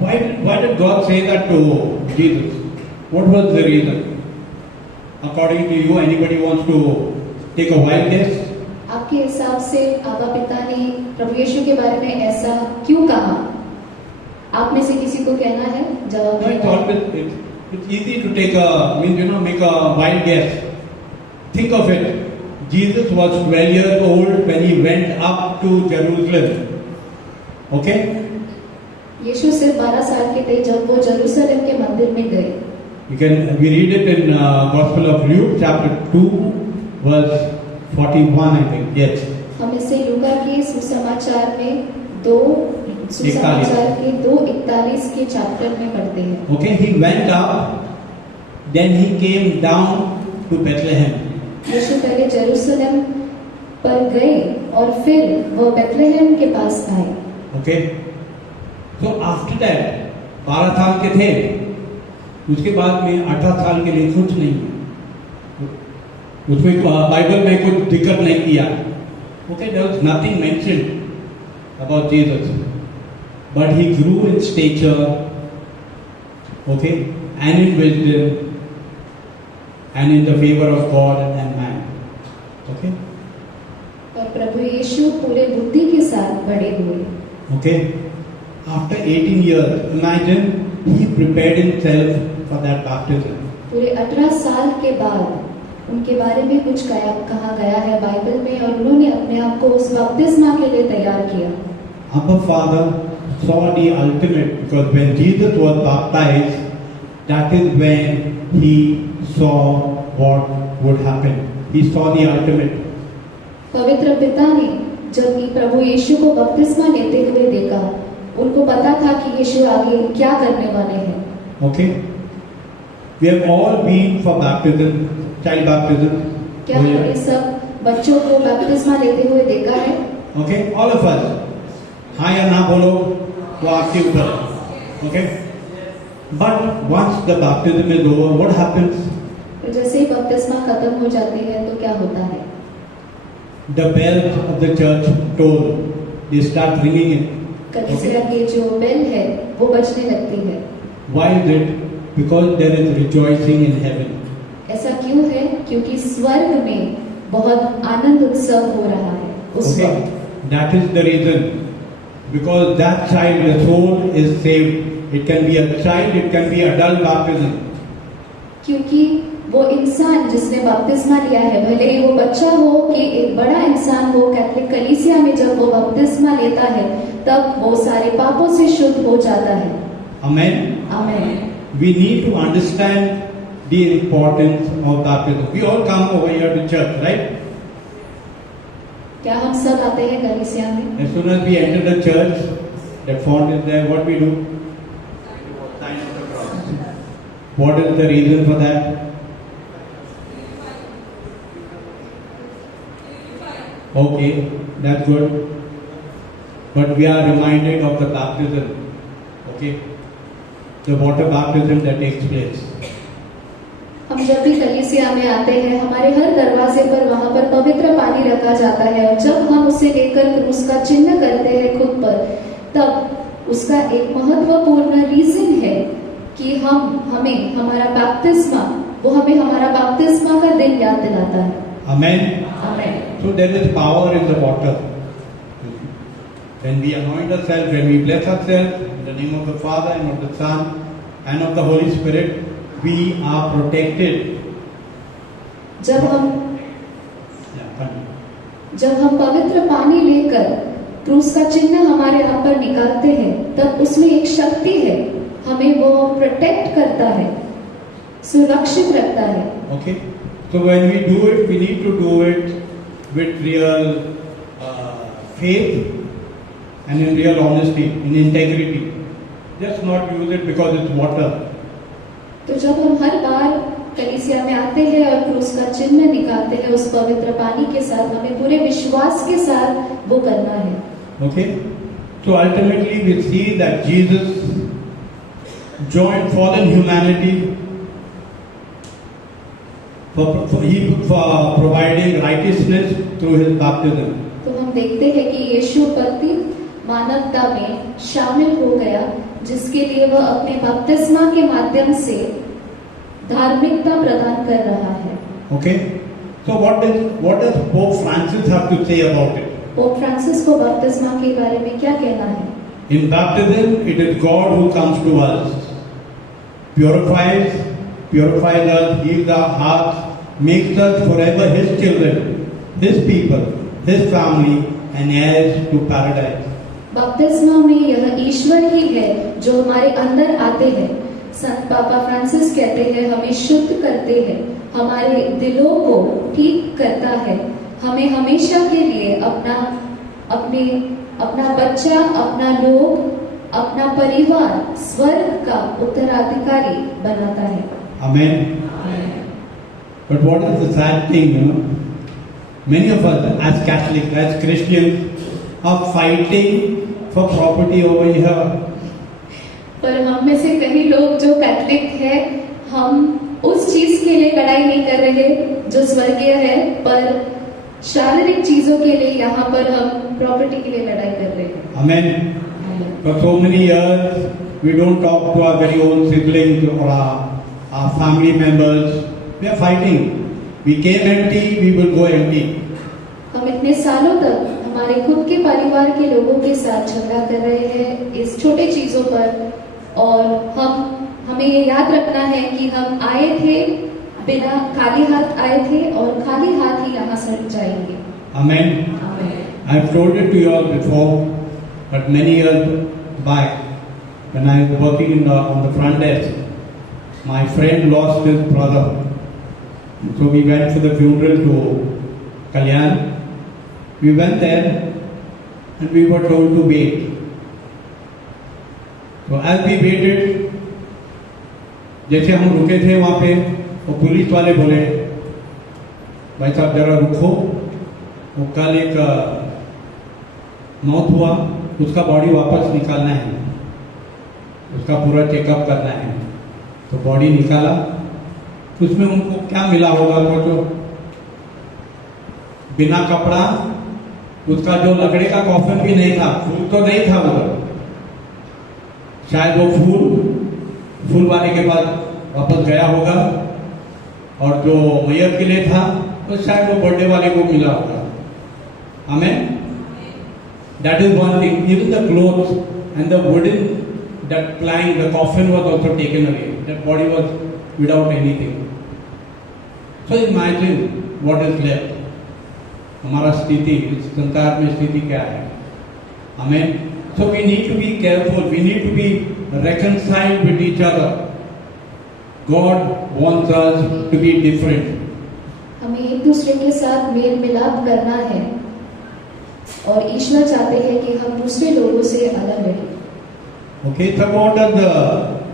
Why did God say that to Jesus? What was the reason? According to you, anybody wants to take a wild guess? आपके हिसाब से आबा पिता ने प्रभु यीशु के बारे में ऐसा क्यों कहा? आप में से किसी को कहना है जवाब? It's easy to make a wild guess. Think of it. Jesus was 12 years old when he went up to Jerusalem. Okay? यीशु सिर्फ 12 साल के थे जब वो जेरूसलम के मंदिर में गए। We read it in Gospel of Luke, chapter 2, verse 41, I think. Yes. हम इसे लूका के सुसमाचार में 2:41 के चैप्टर में पढ़ते हैं। Okay, he went up, then he came down to Bethlehem. यीशु पहले जेरूसलम पर गए और फिर वो बेथलेहम के पास आए। Okay, so after that 12 साल के थे, उसके बाद में 18 साल के लिए कुछ नहीं, उसमें बाइबल में कुछ जिक्र नहीं किया। Okay, there was nothing mentioned about Jesus, but he grew in stature, okay, and in wisdom, and in the favor of God and man. Okay. और प्रभु यीशु पूरे बुद्धि के साथ बड़े हुए। Okay. After 18 years, imagine he prepared himself for that baptism. पूरे 18 साल के बाद उनके बारे में कुछ कहा गया है बाइबल में और उन्होंने अपने आप को उस बपतिस्मा के लिए तैयार किया। Our Father saw the ultimate, because when Jesus was baptized, that is when he saw what would happen. He saw the ultimate. पवित्र पिता ने जब प्रभु यीशु को बपतिस्मा लेते हुए देखा, उनको पता था कि यीशु आगे क्या करने वाले हैं। Okay? We have all been for baptism, child baptism. क्या हमने सब बच्चों को बपतिस्मा लेते हुए देखा है? Okay? All of us. हाँ या ना बोलो वो आपके ऊपर है. Okay? But once the baptism is over, what happens? तो जैसे ही बपतिस्मा खत्म हो जाती है तो क्या होता है? The bells of the church toll. They start ringing it. कलीसिया के जो बेल है वो बजने लगती है। Why is it? Because there is rejoicing in heaven. ऐसा क्यों है? क्योंकि स्वर्ग में बहुत आनंद उत्सव हो रहा है उस Okay? वक्त। That is the reason. Because that child, the soul is saved. It can be a child, it can be adult baptism. क्योंकि वो इंसान जिसने बपतिस्मा लिया है, भले ही वो बच्चा हो कि एक बड़ा इंसान हो, कैथोलिक कलीसिया में जब वो बपतिस्मा लेता है तब वो सारे पापों से शुद्ध हो जाता है। Amen. आमीन। We need to understand the importance of baptism. We all come over here to church, right? क्या हम सब आते हैं कलीसिया में? As soon as we enter the church, that font is there. What we do? Sign of the cross. What is the reason for that? Okay, that's good. But we are reminded of the baptism. Okay, the water baptism that takes place. हम जब भी कलीसिया में आते हैं, हमारे हर दरवाजे पर वहां पर पवित्र पानी रखा जाता है, और जब हम उसे लेकर क्रूस का चिन्ह करते हैं खुद पर, तब उसका एक महत्वपूर्ण रीजन है कि हमें हमारा बैप्तिस्मा, वो हमें हमारा बैप्तिस्मा का दिन याद दिलाता है। Amen. आमीन। So there is power in the water. When we anoint ourselves, when we bless ourselves, in the name of the Father and of the Son and of the Holy Spirit, we are protected. जब हम Yeah, continue. जब हम पवित्र पानी लेकर क्रूस का चिन्ह हमारे यहाँ पर निकालते हैं, तब उसमें एक शक्ति है, हमें वो प्रोटेक्ट करता है, सुरक्षित रखता है। Okay. So when we do it, we need to do it with real faith and in real honesty, in integrity. Just not use it because it's water. तो जब हम हर बार कलीसिया में आते हैं और क्रूस का चिन्ह निकालते हैं उस पवित्र पानी के साथ, हमें पूरे विश्वास के साथ वो करना है। Okay? So ultimately we see that Jesus joined fallen humanity for providing righteousness through his baptism. तो हम देखते हैं कि यीशु पतित मानवता में शामिल हो गया, जिसके लिए वह अपने बपतिस्मा के माध्यम से धार्मिकता प्रदान कर रहा है। Okay? So what does Pope Francis have to say about it? Pope Francis को बपतिस्मा के बारे में क्या कहना है? In baptism, it is God who comes to us, purifies us, heals our hearts, makes us forever His children, His people, His family, and heirs to paradise. बपतिस्मा में यह ईश्वर ही है जो हमारे अंदर आते हैं। संत पापा फ्रांसिस कहते हैं, हमें शुद्ध करते हैं, हमारे दिलों को ठीक करता है, हमें हमेशा के लिए अपना बच्चा, अपना लोग, अपना परिवार, स्वर्ग का उत्तराधिकारी बनाता है। Amen. But what is the sad thing, Many of us as Catholics, as Christians, are fighting for property over here. पर हम में से कई लोग जो कैथलिक है, हम उस चीज के लिए लड़ाई नहीं कर रहे जो स्वर्गीय है, पर शारीरिक चीजों के लिए यहाँ पर हम प्रॉपर्टी के लिए लड़ाई कर रहे हैं। Amen. For so many years, we don't talk to our very own siblings or our family members. We are fighting. We came empty, we will go empty. हम इतने सालों तक हमारे खुद के परिवार के लोगों के साथ झगड़ा कर रहे हैं इस छोटे चीजों पर, और हमें ये याद रखना है कि हम आए थे बिना खाली हाथ आए थे और खाली हाथ ही यहाँ से जाएंगे। Amen. I have told it to you all before, but many years back, when I was working on the front desk, my friend lost his brother. So we went for the funeral to Kalyan, We went there and we were told to wait. So as we waited, जैसे हम रुके थे वहाँ पे, वो police वाले बोले, भाई साहब जरा रुको, वो कल एक मौत हुआ, उसका बॉडी वापस निकालना है, उसका पूरा चेकअप करना है। तो बॉडी निकाला, उसमें उनको क्या मिला होगा, सोचो, बिना कपड़ा, उसका जो लकड़ी का कॉफिन भी नहीं था, फूल तो नहीं था उधर, शायद वो फूल वाले के पास वापस गया होगा, और जो मैयत के लिए था तो शायद वो बर्थडे वाले को मिला होगा। आमेन। That is one thing. Even the clothes and the wooden, that plank, the coffin was also taken away. That body was without anything. So imagine what is left. हमारा स्थिति, इस संसार में स्थिति क्या है? Amen. So we need to be careful. We need to be reconciled with each other. God wants us to be different. हमें एक दूसरे के साथ मेल मिलाप करना है और ईश्वर चाहते हैं कि हम दूसरे लोगों से अलग रहें। Okay, so what does the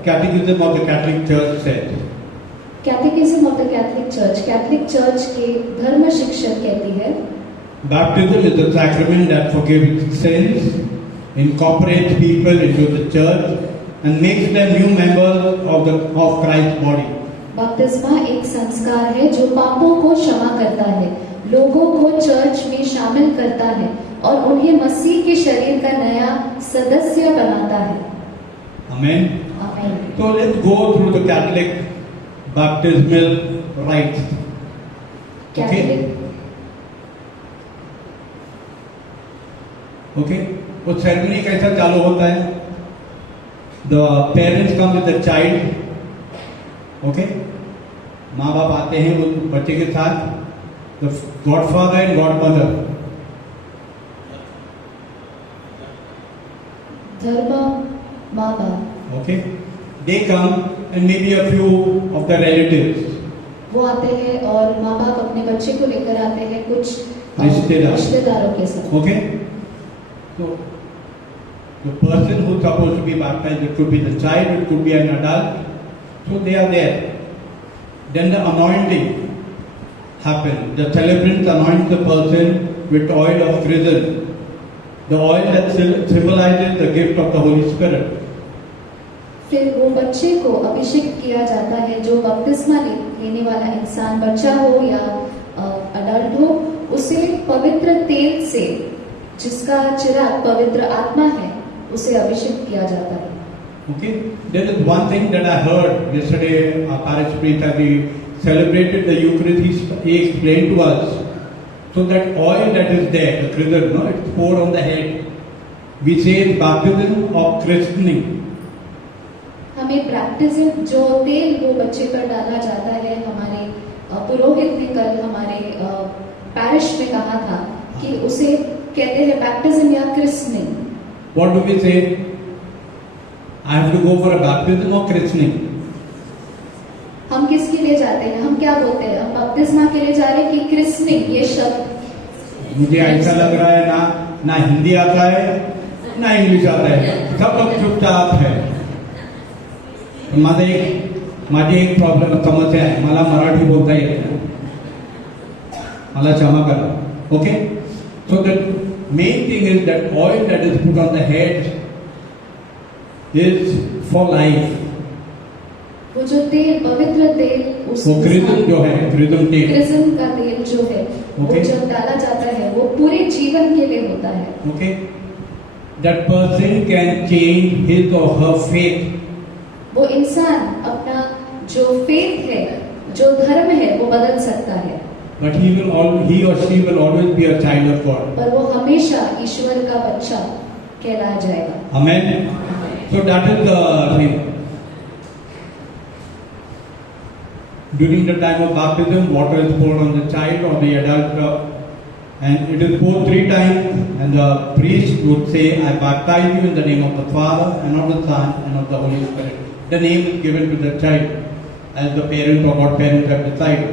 Catechism of the Catholic Church said? Catechism of the Catholic church, Catholic church के धर्म शिक्षक कहती है, Baptism is the sacrament that forgives sins, incorporates people into the church, and makes them new members of Christ's body. बपतिस्मा एक संस्कार है जो पापों को क्षमा करता है, लोगों को चर्च में शामिल करता है और उन्हें मसीह के शरीर का नया सदस्य बनाता है। Amen. आमीन। So let's go through the Catholic baptismal rites. Catholic Okay. वो सेरेमनी कैसा चालू होता है? The parents come with the child. Okay. माँ बाप आते हैं उस बच्चे के साथ, the godfather and godmother. धर्म माँ बाप Okay. They come and maybe a few of the relatives. वो आते हैं और माँ बाप अपने बच्चे को लेकर आते हैं कुछ रिश्तेदारों के साथ। Okay. So the person who is supposed to be baptized, it could be the child, it could be an adult. So they are there. Then the anointing happens. The celebrant anoints the person with oil of chrism, the oil that symbolizes the gift of the Holy Spirit. फिर वो बच्चे को अभिषेक किया जाता है, जो बपतिस्मा लेने वाला इंसान, बच्चा हो या अडल्ट हो, उसे पवित्र तेल से, जिसका चिराग पवित्र आत्मा है, उसे अभिषेक किया जाता है। Okay, there is one thing that I heard yesterday. Our parish priest, as we celebrated the Eucharist, he explained to us. So that oil that is there, the chrism, no, it's poured on the head. We say it's baptism of christening. हमें baptism, जो तेल वो बच्चे पर डाला जाता है, हमारे पुरोहित ने कल हमारे पैरिश में कहा था कि उसे कहते हैं बैप्टिज्म या क्रिस्टनिंग। What do we say? I have to go for a baptism or christening. हम किसके लिए जाते हैं? हम क्या बोलते हैं? हम बपतिस्मा के लिए जा रहे हैं कि क्रिस्टनिंग? ये शब्द मुझे ऐसा लग रहा है ना हिंदी आता है ना इंग्लिश आता है, सब लोग चुपचाप है। माझी एक प्रॉब्लेम समस्या आहे, मला मराठी बोलता येत नाही, मला क्षमा करा। Okay, so the main thing is that oil that is put on the head is for life. वो जो तेल, पवित्र तेल, वो क्रिस्म जो है, क्रिस्म तेल, क्रिस्म का तेल जो है, वो जब डाला जाता है वो पूरे जीवन के लिए होता है। Okay, that person can change his और हर फेथ। वो इंसान अपना जो फेथ है, जो धर्म है, वो बदल सकता है। But he or she will always be a child of God. पर वो हमेशा ईश्वर का बच्चा कहलाया जाएगा। Amen. So that is the thing. During the time of baptism, water is poured on the child or the adult, and it is poured 3 times, and the priest would say, "I baptize you in the name of the Father and of the Son and of the Holy Spirit." The name is given to the child as the parent or godparents have decided.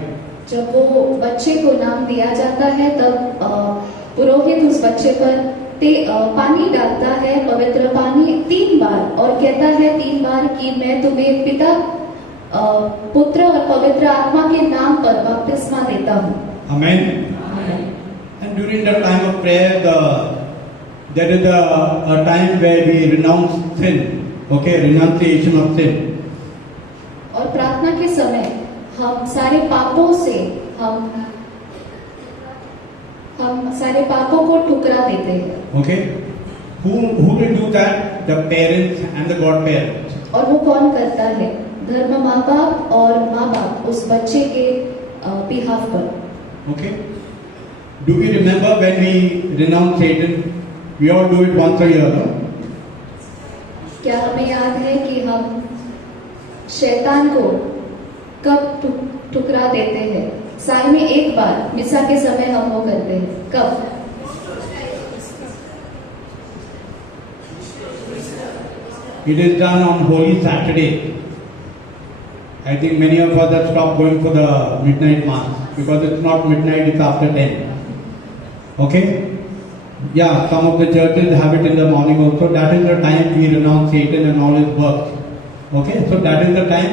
जब वो बच्चे को नाम दिया जाता है, तब पुरोहित उस बच्चे पर पानी डालता है, पवित्र पानी 3 बार, और कहता है 3 बार कि मैं तुम्हें पिता, पुत्र और पवित्र आत्मा के नाम पर बपतिस्मा देता हूँ। Amen. And during the time of prayer, there is a time where we renounce sin. Okay, renunciation of sin. और प्रार्थना के समय हम सारे पापों से हम सारे पापों को ठुकरा देते हैं। Okay, who will do that? The parents and the godparents. और वो कौन करता है? धर्म माँ बाप और माँ बाप उस बच्चे के बिहाफ पर। Okay. Do we remember when we renounce Satan? We all do it once a year. No? क्या हमें याद है कि हम शैतान को कब ठुकरा देते हैं? साल में एक बार मिसा के समय हम वो करते हैं। कब? It is done on Holy Saturday. I think many of us have stopped going for the midnight mass because it's not midnight, it's after 10. Okay? Yeah, some of the churches have it in the morning also. That is the time we renounce Satan and all his works. Okay? So that is the time.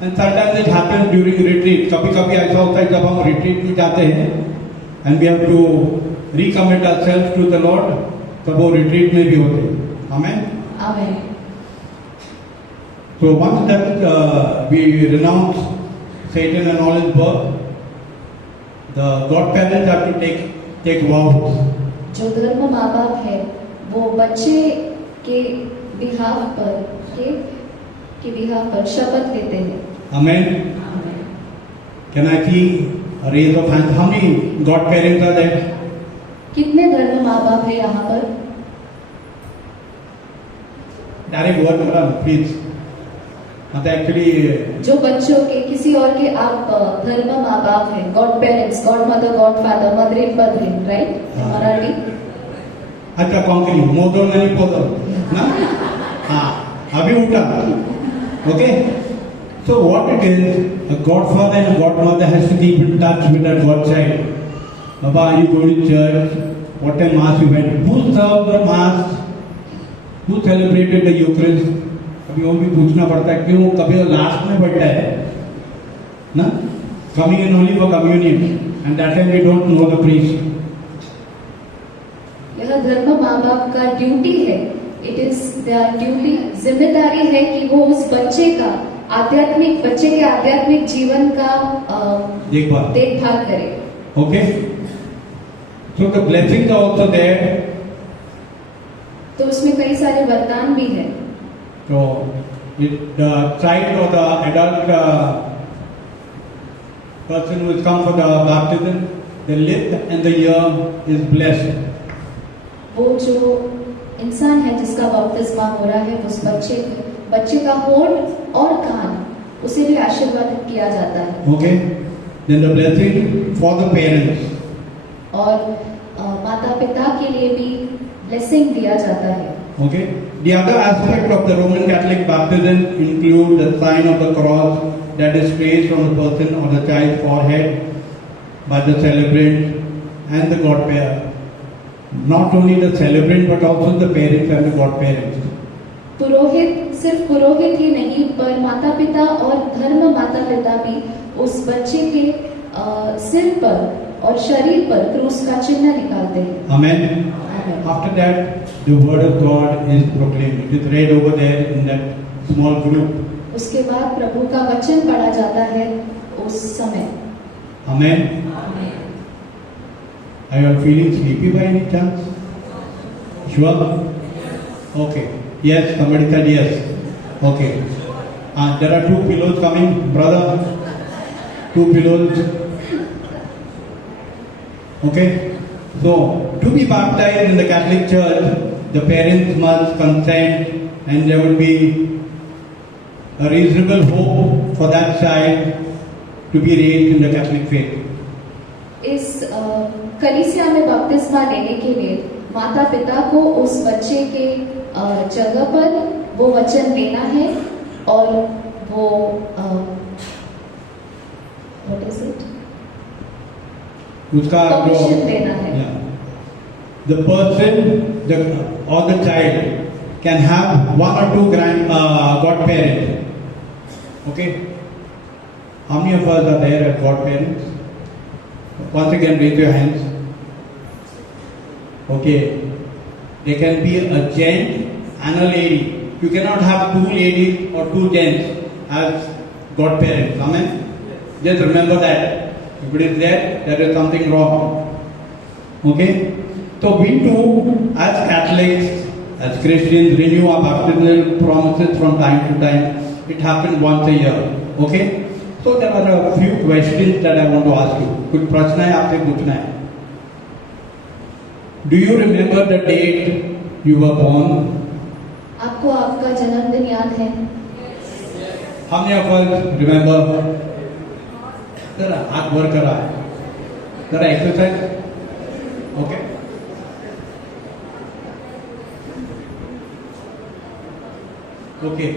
And sometimes it happens during retreat. कभी-कभी ऐसा होता है जब हम retreat में जाते हैं and we have to recommit ourselves to the Lord, तब वो retreat में भी होते हैं. Amen? Amen. So once that we renounce Satan and all his work, the godparents have to take vows. जो धर्म माँ बाप है वो बच्चे के बिहाफ पर शपथ लेते हैं। Amen. Can I see a raise of hands? How many godparents are there? कितने धर्म माँ बाप है यहाँ पर? Direct word, madam, please. Actually, जो बच्चों के किसी और के आप धर्म माँ बाप हैं, god parents, god mother, god father, mother in बदरिन, राइट? मराठी? अच्छा कॉन्क्रीट मोदो नहीं पोदो ना हाँ अभी उठा okay so what it is a godfather and a godmother has to keep in touch with that godchild. Baba, are you going to church? What time mass you went? Who served the mass? Who celebrated the Eucharist? अभी वो भी पूछना पड़ता है क्यों कभी last में बैठा है ना coming in only for communion and that time we don't know the priest. यह धर्म माँ बाप का ड्यूटी है। इट इज देयर ड्यूटी, जिम्मेदारी है कि वो उस बच्चे के आध्यात्मिक जीवन का देखभाल करे। Okay, so the blessings are also there. तो उसमें कई सारे वरदान भी हैं। So the child or the adult person who has come for the baptism, the lip and the ear is blessed. वो जो इंसान है जिसका बपतिस्मा हो रहा है उस बच्चे का होंठ और कान उसे भी आशीर्वादित किया जाता है। Okay, then the blessing for the parents. और माता पिता के लिए भी ब्लेसिंग दिया जाता है। Okay, the other aspect of the Roman Catholic baptism include the sign of the cross that is placed on the person or the child's forehead by the celebrant and the godparent. Not only the celebrant but also the parents and the godparents. पुरोहित सिर्फ पुरोहित ही नहीं पर माता पिता और धर्म माता पिता भी उस बच्चे के सिर पर और शरीर पर क्रूस का चिन्ह निकालते हैं। Amen. Amen. After that, the word of God is proclaimed. It is read over there in that small group. उसके बाद प्रभु का वचन पढ़ा जाता है उस समय। Amen. Are you all feeling sleepy by any chance? Sure? Okay. Yes, somebody said yes. Okay. There are 2 pillows coming, brother. 2 pillows. Okay. So, to be baptized in the Catholic Church, the parents must consent and there will be a reasonable hope for that child to be raised in the Catholic faith. इस कलीसिया में बपतिस्मा लेने के लिए माता पिता को उस बच्चे के जगह पर वो वचन देना है और वो उसका परमिशन देना है। the person or the child can have one or two godparents. Okay? How many of us are there as godparents? Once again, raise your hands. Okay. There can be a gent and a lady. You cannot have two ladies or two gents as godparents. Amen? Just remember that. If it is there is something wrong. Okay? So we too, as Catholics, as Christians, renew our baptismal promises from time to time. It happens once a year. Okay? So there are a few questions that I want to ask you. कुछ प्रश्न है आपसे पूछना है. Do you remember the date you were born? आपको आपका जन्मदिन याद है? How many of us remember? जरा हाथ भर कर रहा है. जरा exercise. Okay. Okay.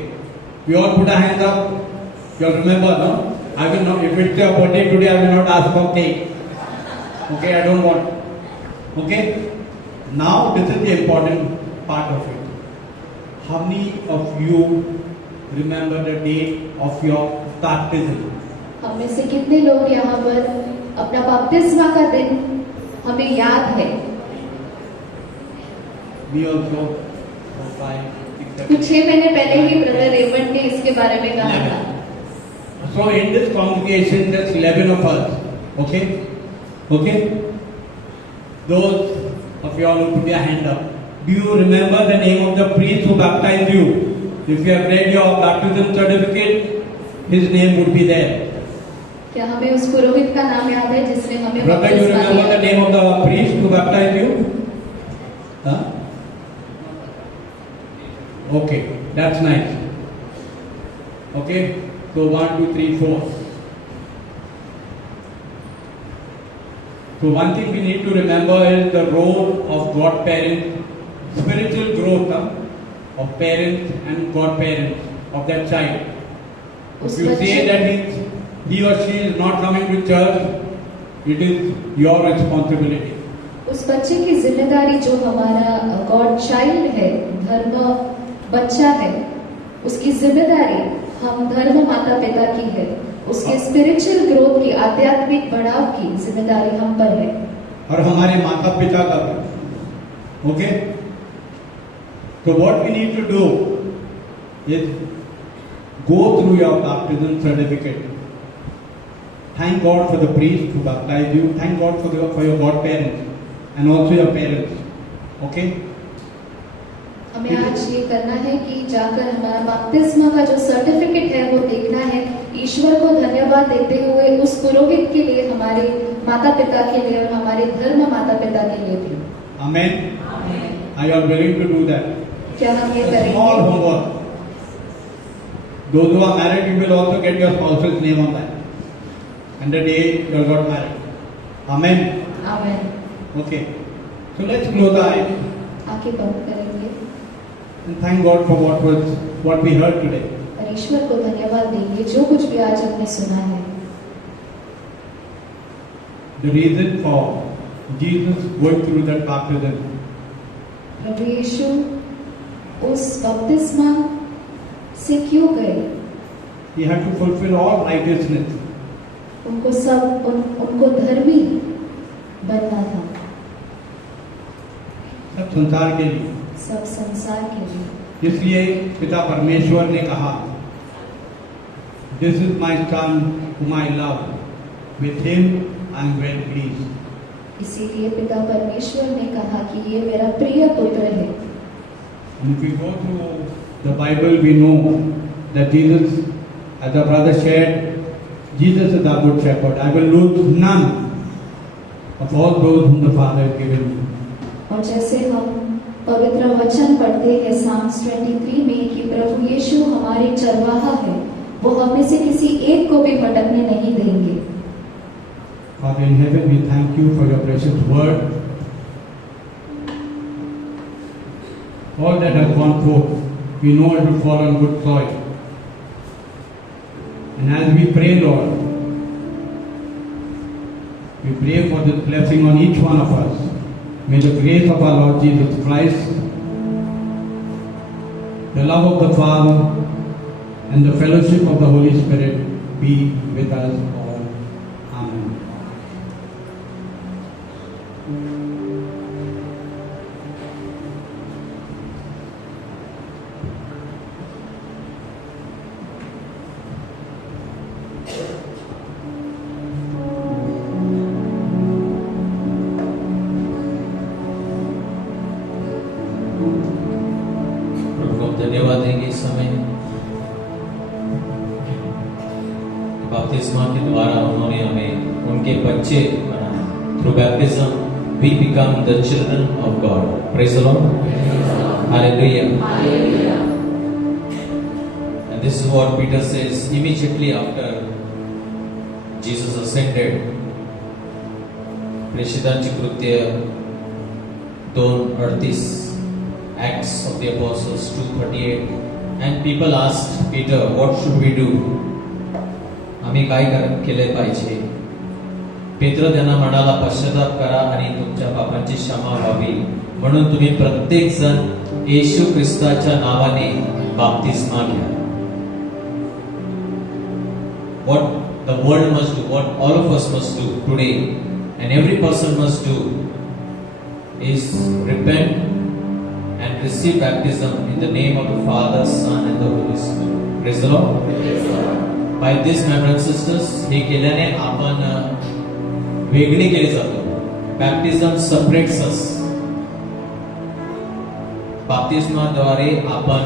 We all put our hands up. You all remember, no? I will not. If it's your birthday today, I will not ask for cake. Okay, I don't want. Okay. Now this is the important part of it. How many of you remember the date of your baptism? हम में से कितने लोग यहाँ पर अपना बपतिस्मा का दिन हमें याद है? Me also. 4, 5, 6, 7. कुछ 6 महीने पहले ही ब्रदर रेमंड ने इसके बारे में कहा था. So in this congregation, there's 11 of us. Okay? Okay? Those of you all who put your hand up. Do you remember the name of the priest who baptized you? If you have read your baptism certificate, his name would be there. क्या हमें उस पुरोहित का नाम याद है जिसने हमें Brother, you बपतिस्मा remember the दिया? name of the priest who baptized you? Huh? Okay, that's nice. Okay, so 1, 2, 3, 4. So one thing we need to remember is the role of godparents, spiritual growth of parents and godparents of that child. If you say that he or she is not coming to church, it is your responsibility. उस बच्चे की जिम्मेदारी जो हमारा God child है, धर्म बच्चा है, उसकी जिम्मेदारी हम धर्म माता पिता की है. उसके स्पिरिचुअल ग्रोथ की, आध्यात्मिक बढ़ाव की जिम्मेदारी हम पर है. और हमारे माता पिता का भी. Okay? So what we need to do is go through your baptism certificate. Thank God for the priest who baptized you. Thank God for your godparents and also your parents. Okay? हमें आज ये करना है कि जाकर हमारा बपतिस्मा का जो सर्टिफिकेट है वो देखना है. ईश्वर को धन्यवाद देते हुए उस पुरोहित के लिए, हमारे माता पिता के लिए और हमारे धर्म माता पिता के लिए भी. Amen. Are you all willing to do that? क्या हम ये A small करेंगे? homework. Those who are married, you will also get your spouse's name on that. And the day you all got married. Amen. Amen. Okay. So let's close our eyes आंखें बंद करेंगे and thank God for what we heard today. और ईश्वर को धन्यवाद देंगे जो कुछ भी आज हमने सुना है. The reason for Jesus going through that baptism. प्रभु यीशु उस बपतिस्मा से क्यों गए? He had to fulfill all righteousness. उनको धर्मी बनना था. सब संसार के लिए. सब संसार के लिए. इसलिए पिता परमेश्वर ने कहा, This is my son whom I love. With him I am well pleased. इसीलिए पिता परमेश्वर ने कहा कि ये मेरा प्रिय पुत्र है. And if we go through the Bible, we know that Jesus, as our brother shared, Jesus is our good shepherd. I will lose none of all those whom the Father has given me. और जैसे हम पवित्र वचन पढ़ते हैं Psalms 23 में कि प्रभु यीशु हमारे चरवाहा है, वो हमें से किसी एक को भी भटकने नहीं देंगे. Father in heaven, we thank you for your precious word. All that has gone forth, we know it will fall on good soil. And as we pray, Lord, we pray for this blessing on each one of us. May the grace of our Lord Jesus Christ, the love of the Father, and the fellowship of the Holy Spirit be with us all. Amen. प्रभु को धन्यवाद देंगे इस समय बपतिस्मा के द्वारा उन्होंने हमें उनके बच्चे बनाए. Through baptism we become the children of God. Praise the Lord. Hallelujah. And this is what Peter says immediately after Jesus ascended. प्रेषितांची कृत्य 2:38, Acts of the Apostles 2:38. And people asked Peter, what should we do? आम्ही काय केले पाहिजे? पेत्र त्यांना म्हणाला, पश्चाताप करा आणि तुमच्या पापांची क्षमा व्हावी म्हणून तुम्ही प्रत्येक जण येशू ख्रिस्ताच्या नावाने बाप्तिस्मा घ्या. What the world must do, what all of us must do today, and every person must do, is repent and receive baptism in the name of the Father, Son, and the Holy Spirit. Praise the Lord. By this, my brothers and sisters, हे केल्याने आपण वेगळे केले जातो. बॅप्टिझम separates us. बाप्तिस्माद्वारे आपण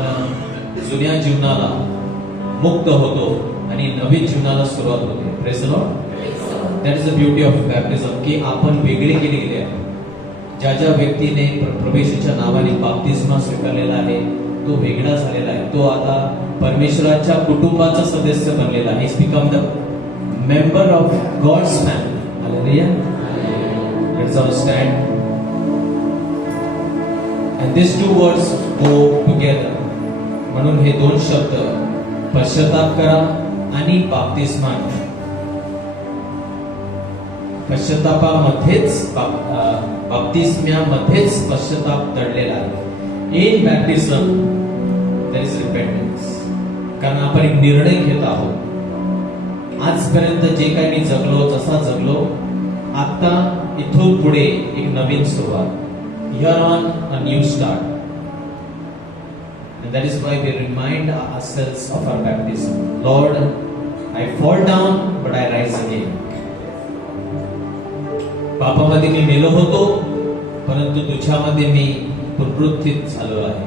जुन्या जीवनाला मुक्त होतो आणि नवीन जीवनाला सुरुवात होते. Praise the Lord. That is the beauty of baptism, की आपण वेगळे केले गेले आहे. ज्या ज्या व्यक्तीने प्रभूच्या नावाने बाप्तिस्मा स्वीकारलेला आहे तो वेगळा झालेला आहे. तो आता परमेश्वराच्या कुटुंबाचा सदस्य बनलेला आहे. He's become the member of God's family. Hallelujah. Let's all stand. And these two words go together. म्हणून हे दोन शब्द पश्चाताप करा आणि बाप्तिस्मा घ्या. पश्चातापामध्येच बाप्तिस्म्यामध्येच पश्चाताप दडलेला आहे. इन बॅप्टिझम देयर इज रिपेंटन्स. कारण आपण एक निर्णय घेत आहोत. आजपर्यंत जे काही मी जगलो, जसा जगलो, आता इथून पुढे एक नवीन सुरुवात. Here on a new start. And that is why we remind ourselves of our baptism. Lord, I fall down, but I rise again. पापामध्ये मी मेलो होतो, परंतु तुझ्यामध्ये मी पुनरुत्थित झालो आहे.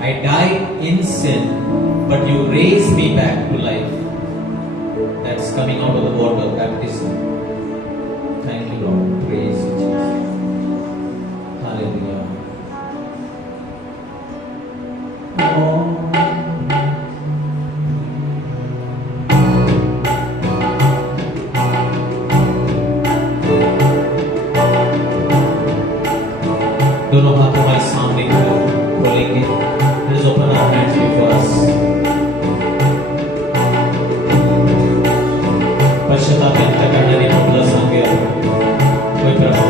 I died in sin, but you raised me back to life. That's coming out of the water of baptism. Thank you, Lord. Praise you, Jesus. Hallelujah. दोनों हाथ हमारे सामने खोलेंगे. Let us open our hands before us. पश्चाताप व्यक्त करणारी आपलं सांगेल. कोई प्रभाव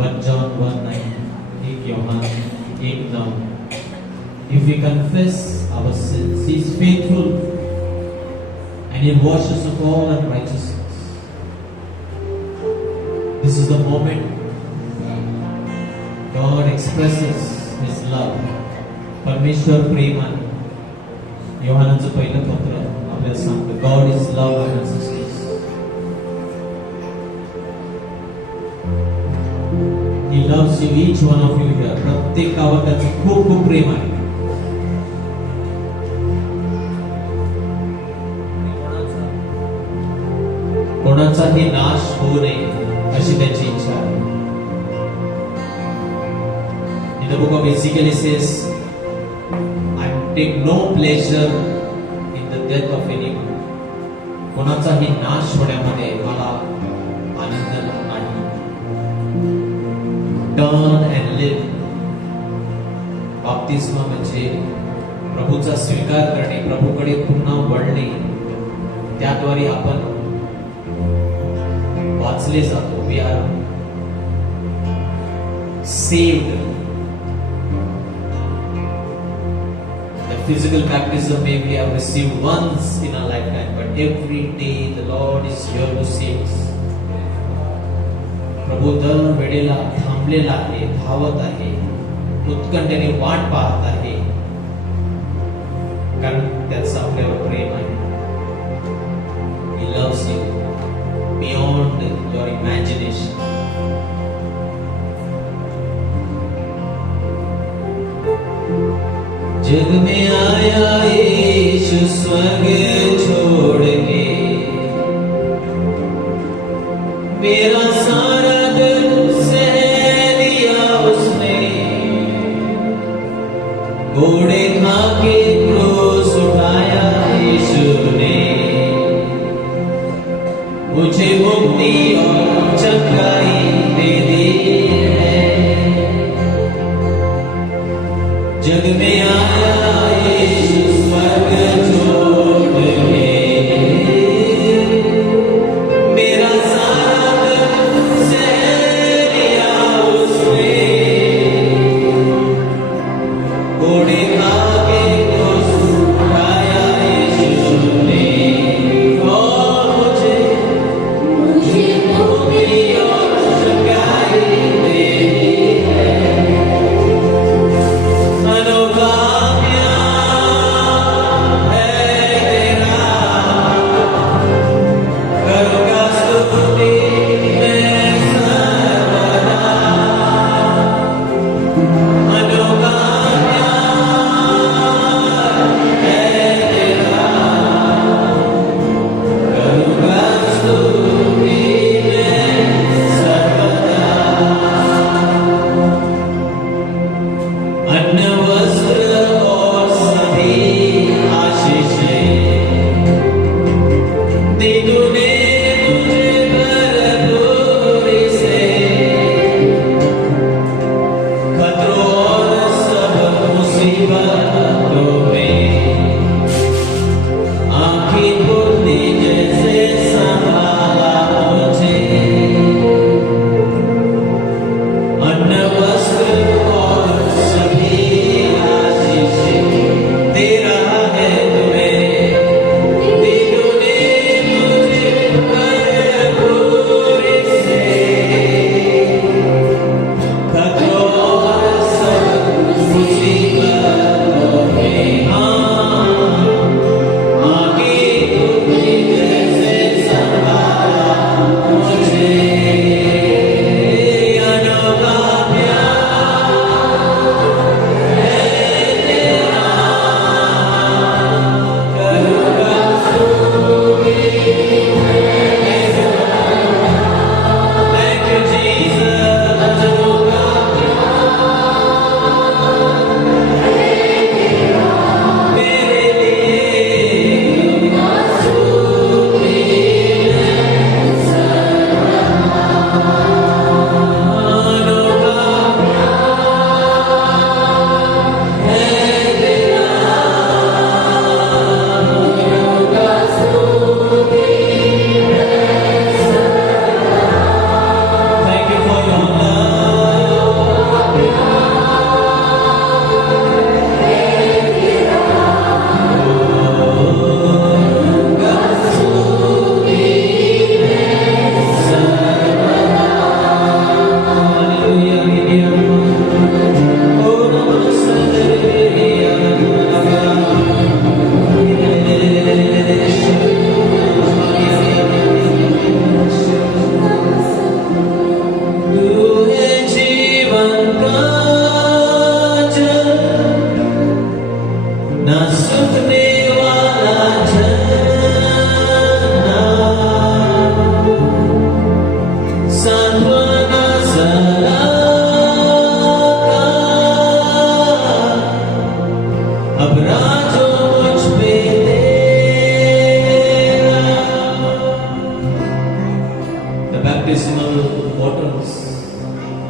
1 John 1:9, 1 यूहन्ना 1:9. If we confess our sins, He is faithful and He washes of all unrighteousness. This is the moment God expresses His love. परमेश्वर प्रेमान योहानाचं पहिलं पत्र आपल्याला सांगतं, God is love and sisters. He loves you, each one of you here. प्रत्येकावर त्याचं खूप खूप प्रेम आहे. कोणाचाही नाश होऊ नये अशी त्याची इच्छा आहे. In the book of Ezekiel it says, I take no pleasure in the death of anyone. कोणाचाही नाश होण्यामध्ये मला आनंद नाही. Turn and live. बाप्तिस्मा म्हणजे प्रभूचा स्वीकार करणे, प्रभूकडे पुन्हा वळणे. त्याद्वारे आपण वाचले जातो. We are saved. The physical baptism may we have received once in our lifetime, but every day the Lord is here to save us. प्रभू दर वेळेला थांबलेला आहे, धावत आहे, उत्कंठेने वाट पाहत आहे, कारण त्याचं आपल्यावर प्रेम आहे. He loves you beyond your imagination. जग में आया यीशु स्वर्ग छोड़ के, मेरा सारा दर्द सह दिया उसने. घोड़े खा के क्रूस उठाया यीशु ने, मुझे मुक्ति और चंगाई दे दी है. जग में आया यीशु स्वर्ग छोड़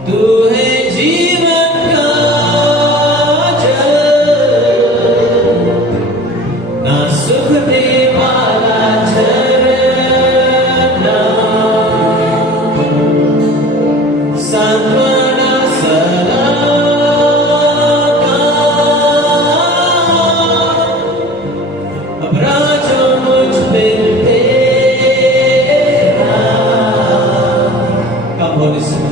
तू है जीवन का जल, ना सूखने वाला झरना, सांत्वना सदा का। अब राजो मुझ पे तेरा, कम हो इसमें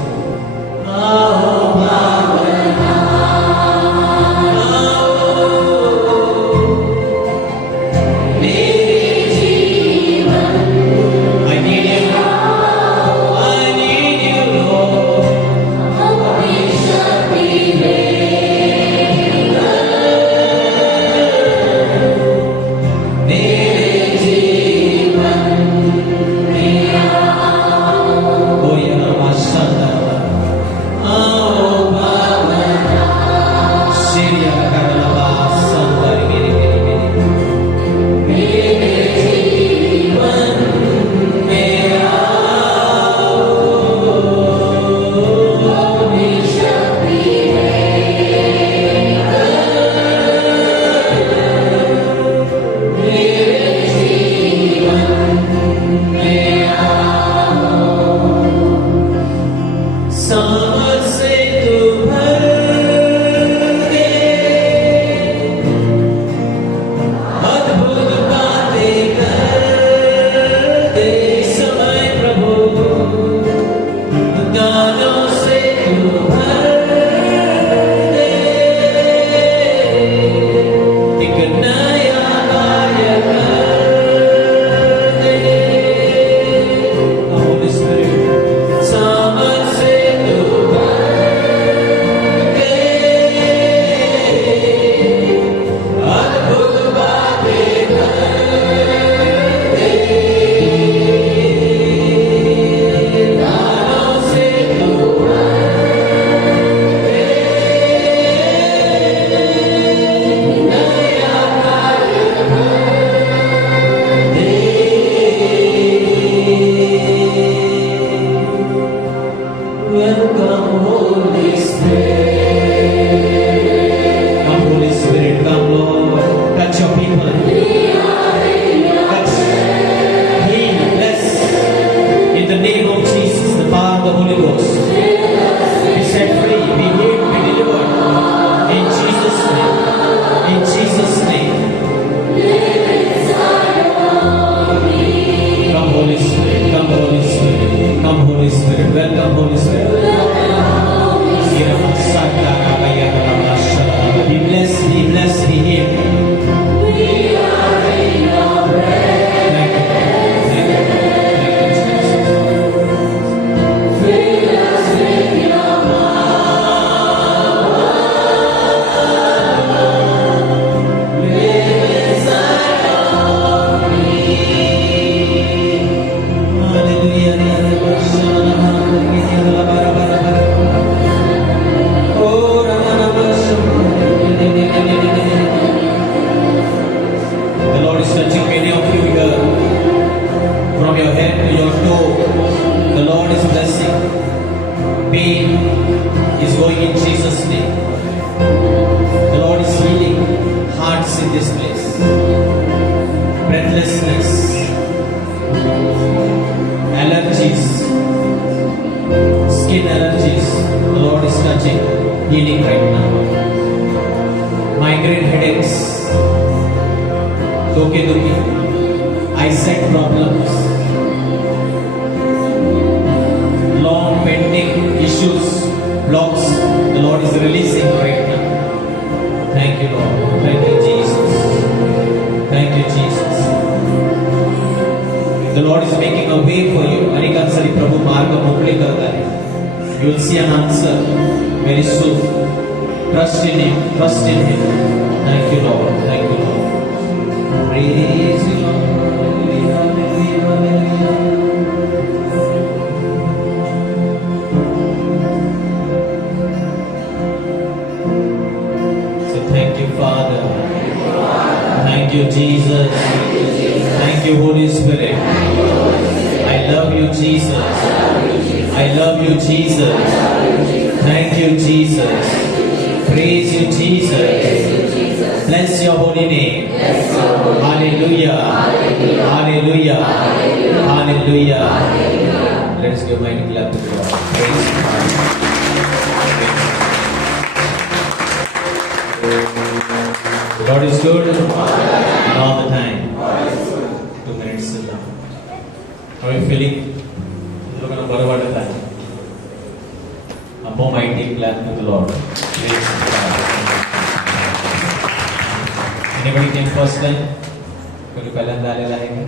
Thank you, Jesus. Thank you, Holy Spirit. I love you, Jesus. I love you, Jesus. Jesus. Praise you, Jesus. Bless your holy name. Hallelujah. Hallelujah. Hallelujah. Let us give mighty clap to God. Praise God. God is good and all the time. 2 minutes till now. How are you feeling? Look at the time. A more mighty clap to the Lord. Praise God. Anybody came first time? कोई पहले आलेला आहे का?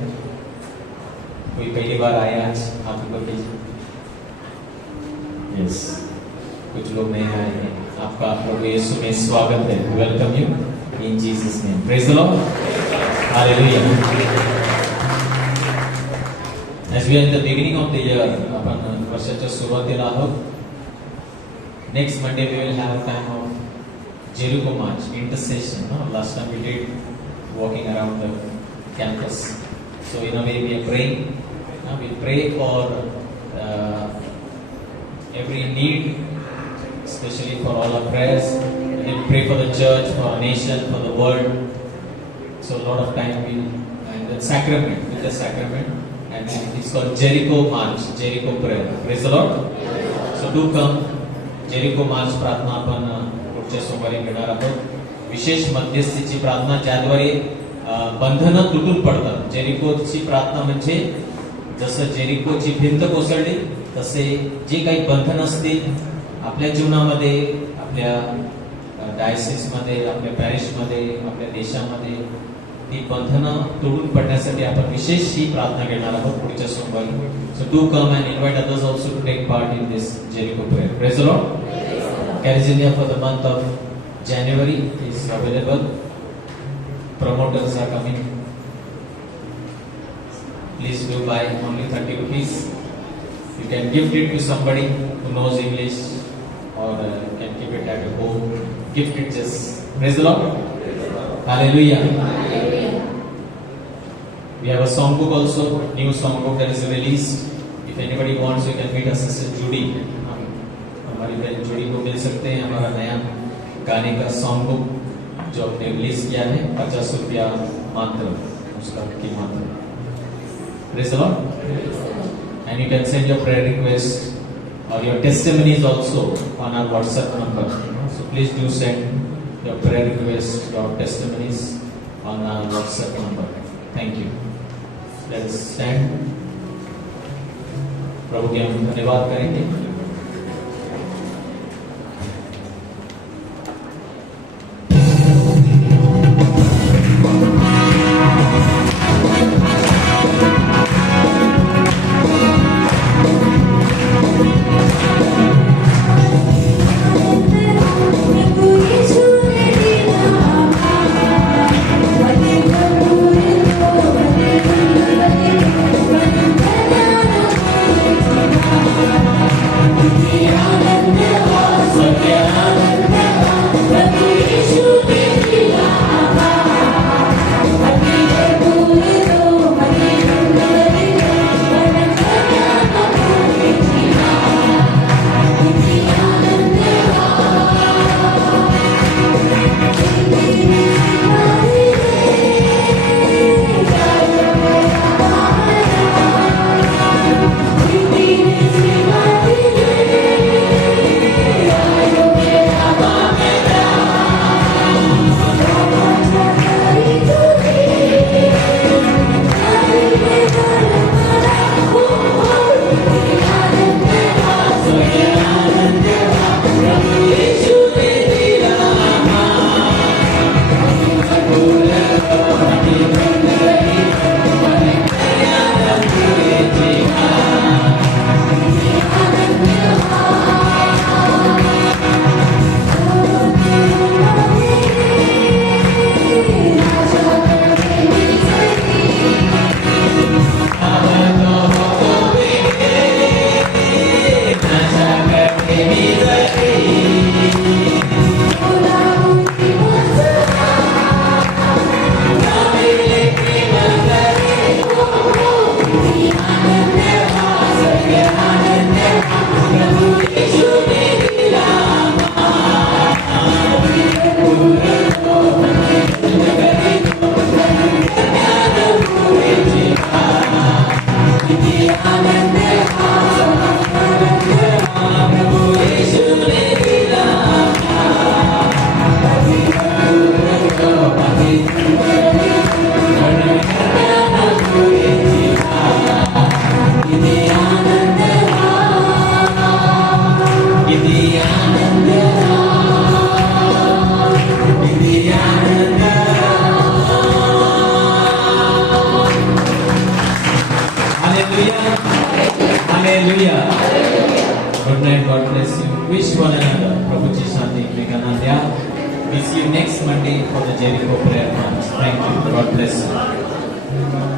कोई पहली बार आया आज आप लोग कीजिए. Yes. कुछ लोग नए आए हैं. आपका आप लोग यीशु में स्वागत है. Welcome you in Jesus name. Praise the Lord. Hallelujah. As we are in the beginning of the year, आपण वर्षाच्या सुरुवातीला आहोत. Next Monday we will have a time of Jericho March, intercession. No? Last time we did walking around the campus. So in a way we are praying. We pray for every need, especially for all our prayers. We pray for the church, for our nation, for the world. So a lot of time we and the sacrament, with the sacrament, and it's called Jericho March, Jericho prayer. Praise the Lord. So do come. Jericho March प्रार्थना आपण पुढच्या सोमवारी घेणार आहोत. विशेष मध्यस्थीची प्रार्थना ज्याद्वारे बंधनं तुटून पडतात. जेरिकोची प्रार्थना म्हणजे जसं जेरिकोची भिंत कोसळली तसे जे काही बंधन असतील आपल्या जीवनामध्ये, आपल्या डायसिसमध्ये, आपल्या पॅरिशमध्ये, आपल्या देशामध्ये, ती बंधनं तोडून पडण्यासाठी आपण विशेष ही प्रार्थना घेणार आहोत पुढच्या सोमवारी. So do come and invite others also to take part in this Jericho prayer. Praise the Lord. Carizenia for the month of January is available. Promoters are coming. Please do buy only 30 rupees. You can gift it to somebody who knows English, or you can keep it at your home. Gift it just. Praise the Lord. Hallelujah. We have a songbook also, new songbook that is released. If anybody wants, you can meet us Sister Judy. हमारी बहन जुड़ी को मिल सकते हैं. हमारा नया गाने का सॉन्ग जो हमने रिलीज किया है, 50 रुपया मात्र उसका कीमत है. Praise the Lord. And you can send your prayer request or your testimonies also on our WhatsApp number. So please do send your prayer request, your testimonies on our WhatsApp number. Thank you. Let us stand. प्रभु के हम धन्यवाद करेंगे. Hallelujah. Hallelujah. Good night. God bless you. Wish one another. Prabhu Ji Shanti Vivekananda. We see you next Monday for the Jericho prayer month. Thank you. God bless you.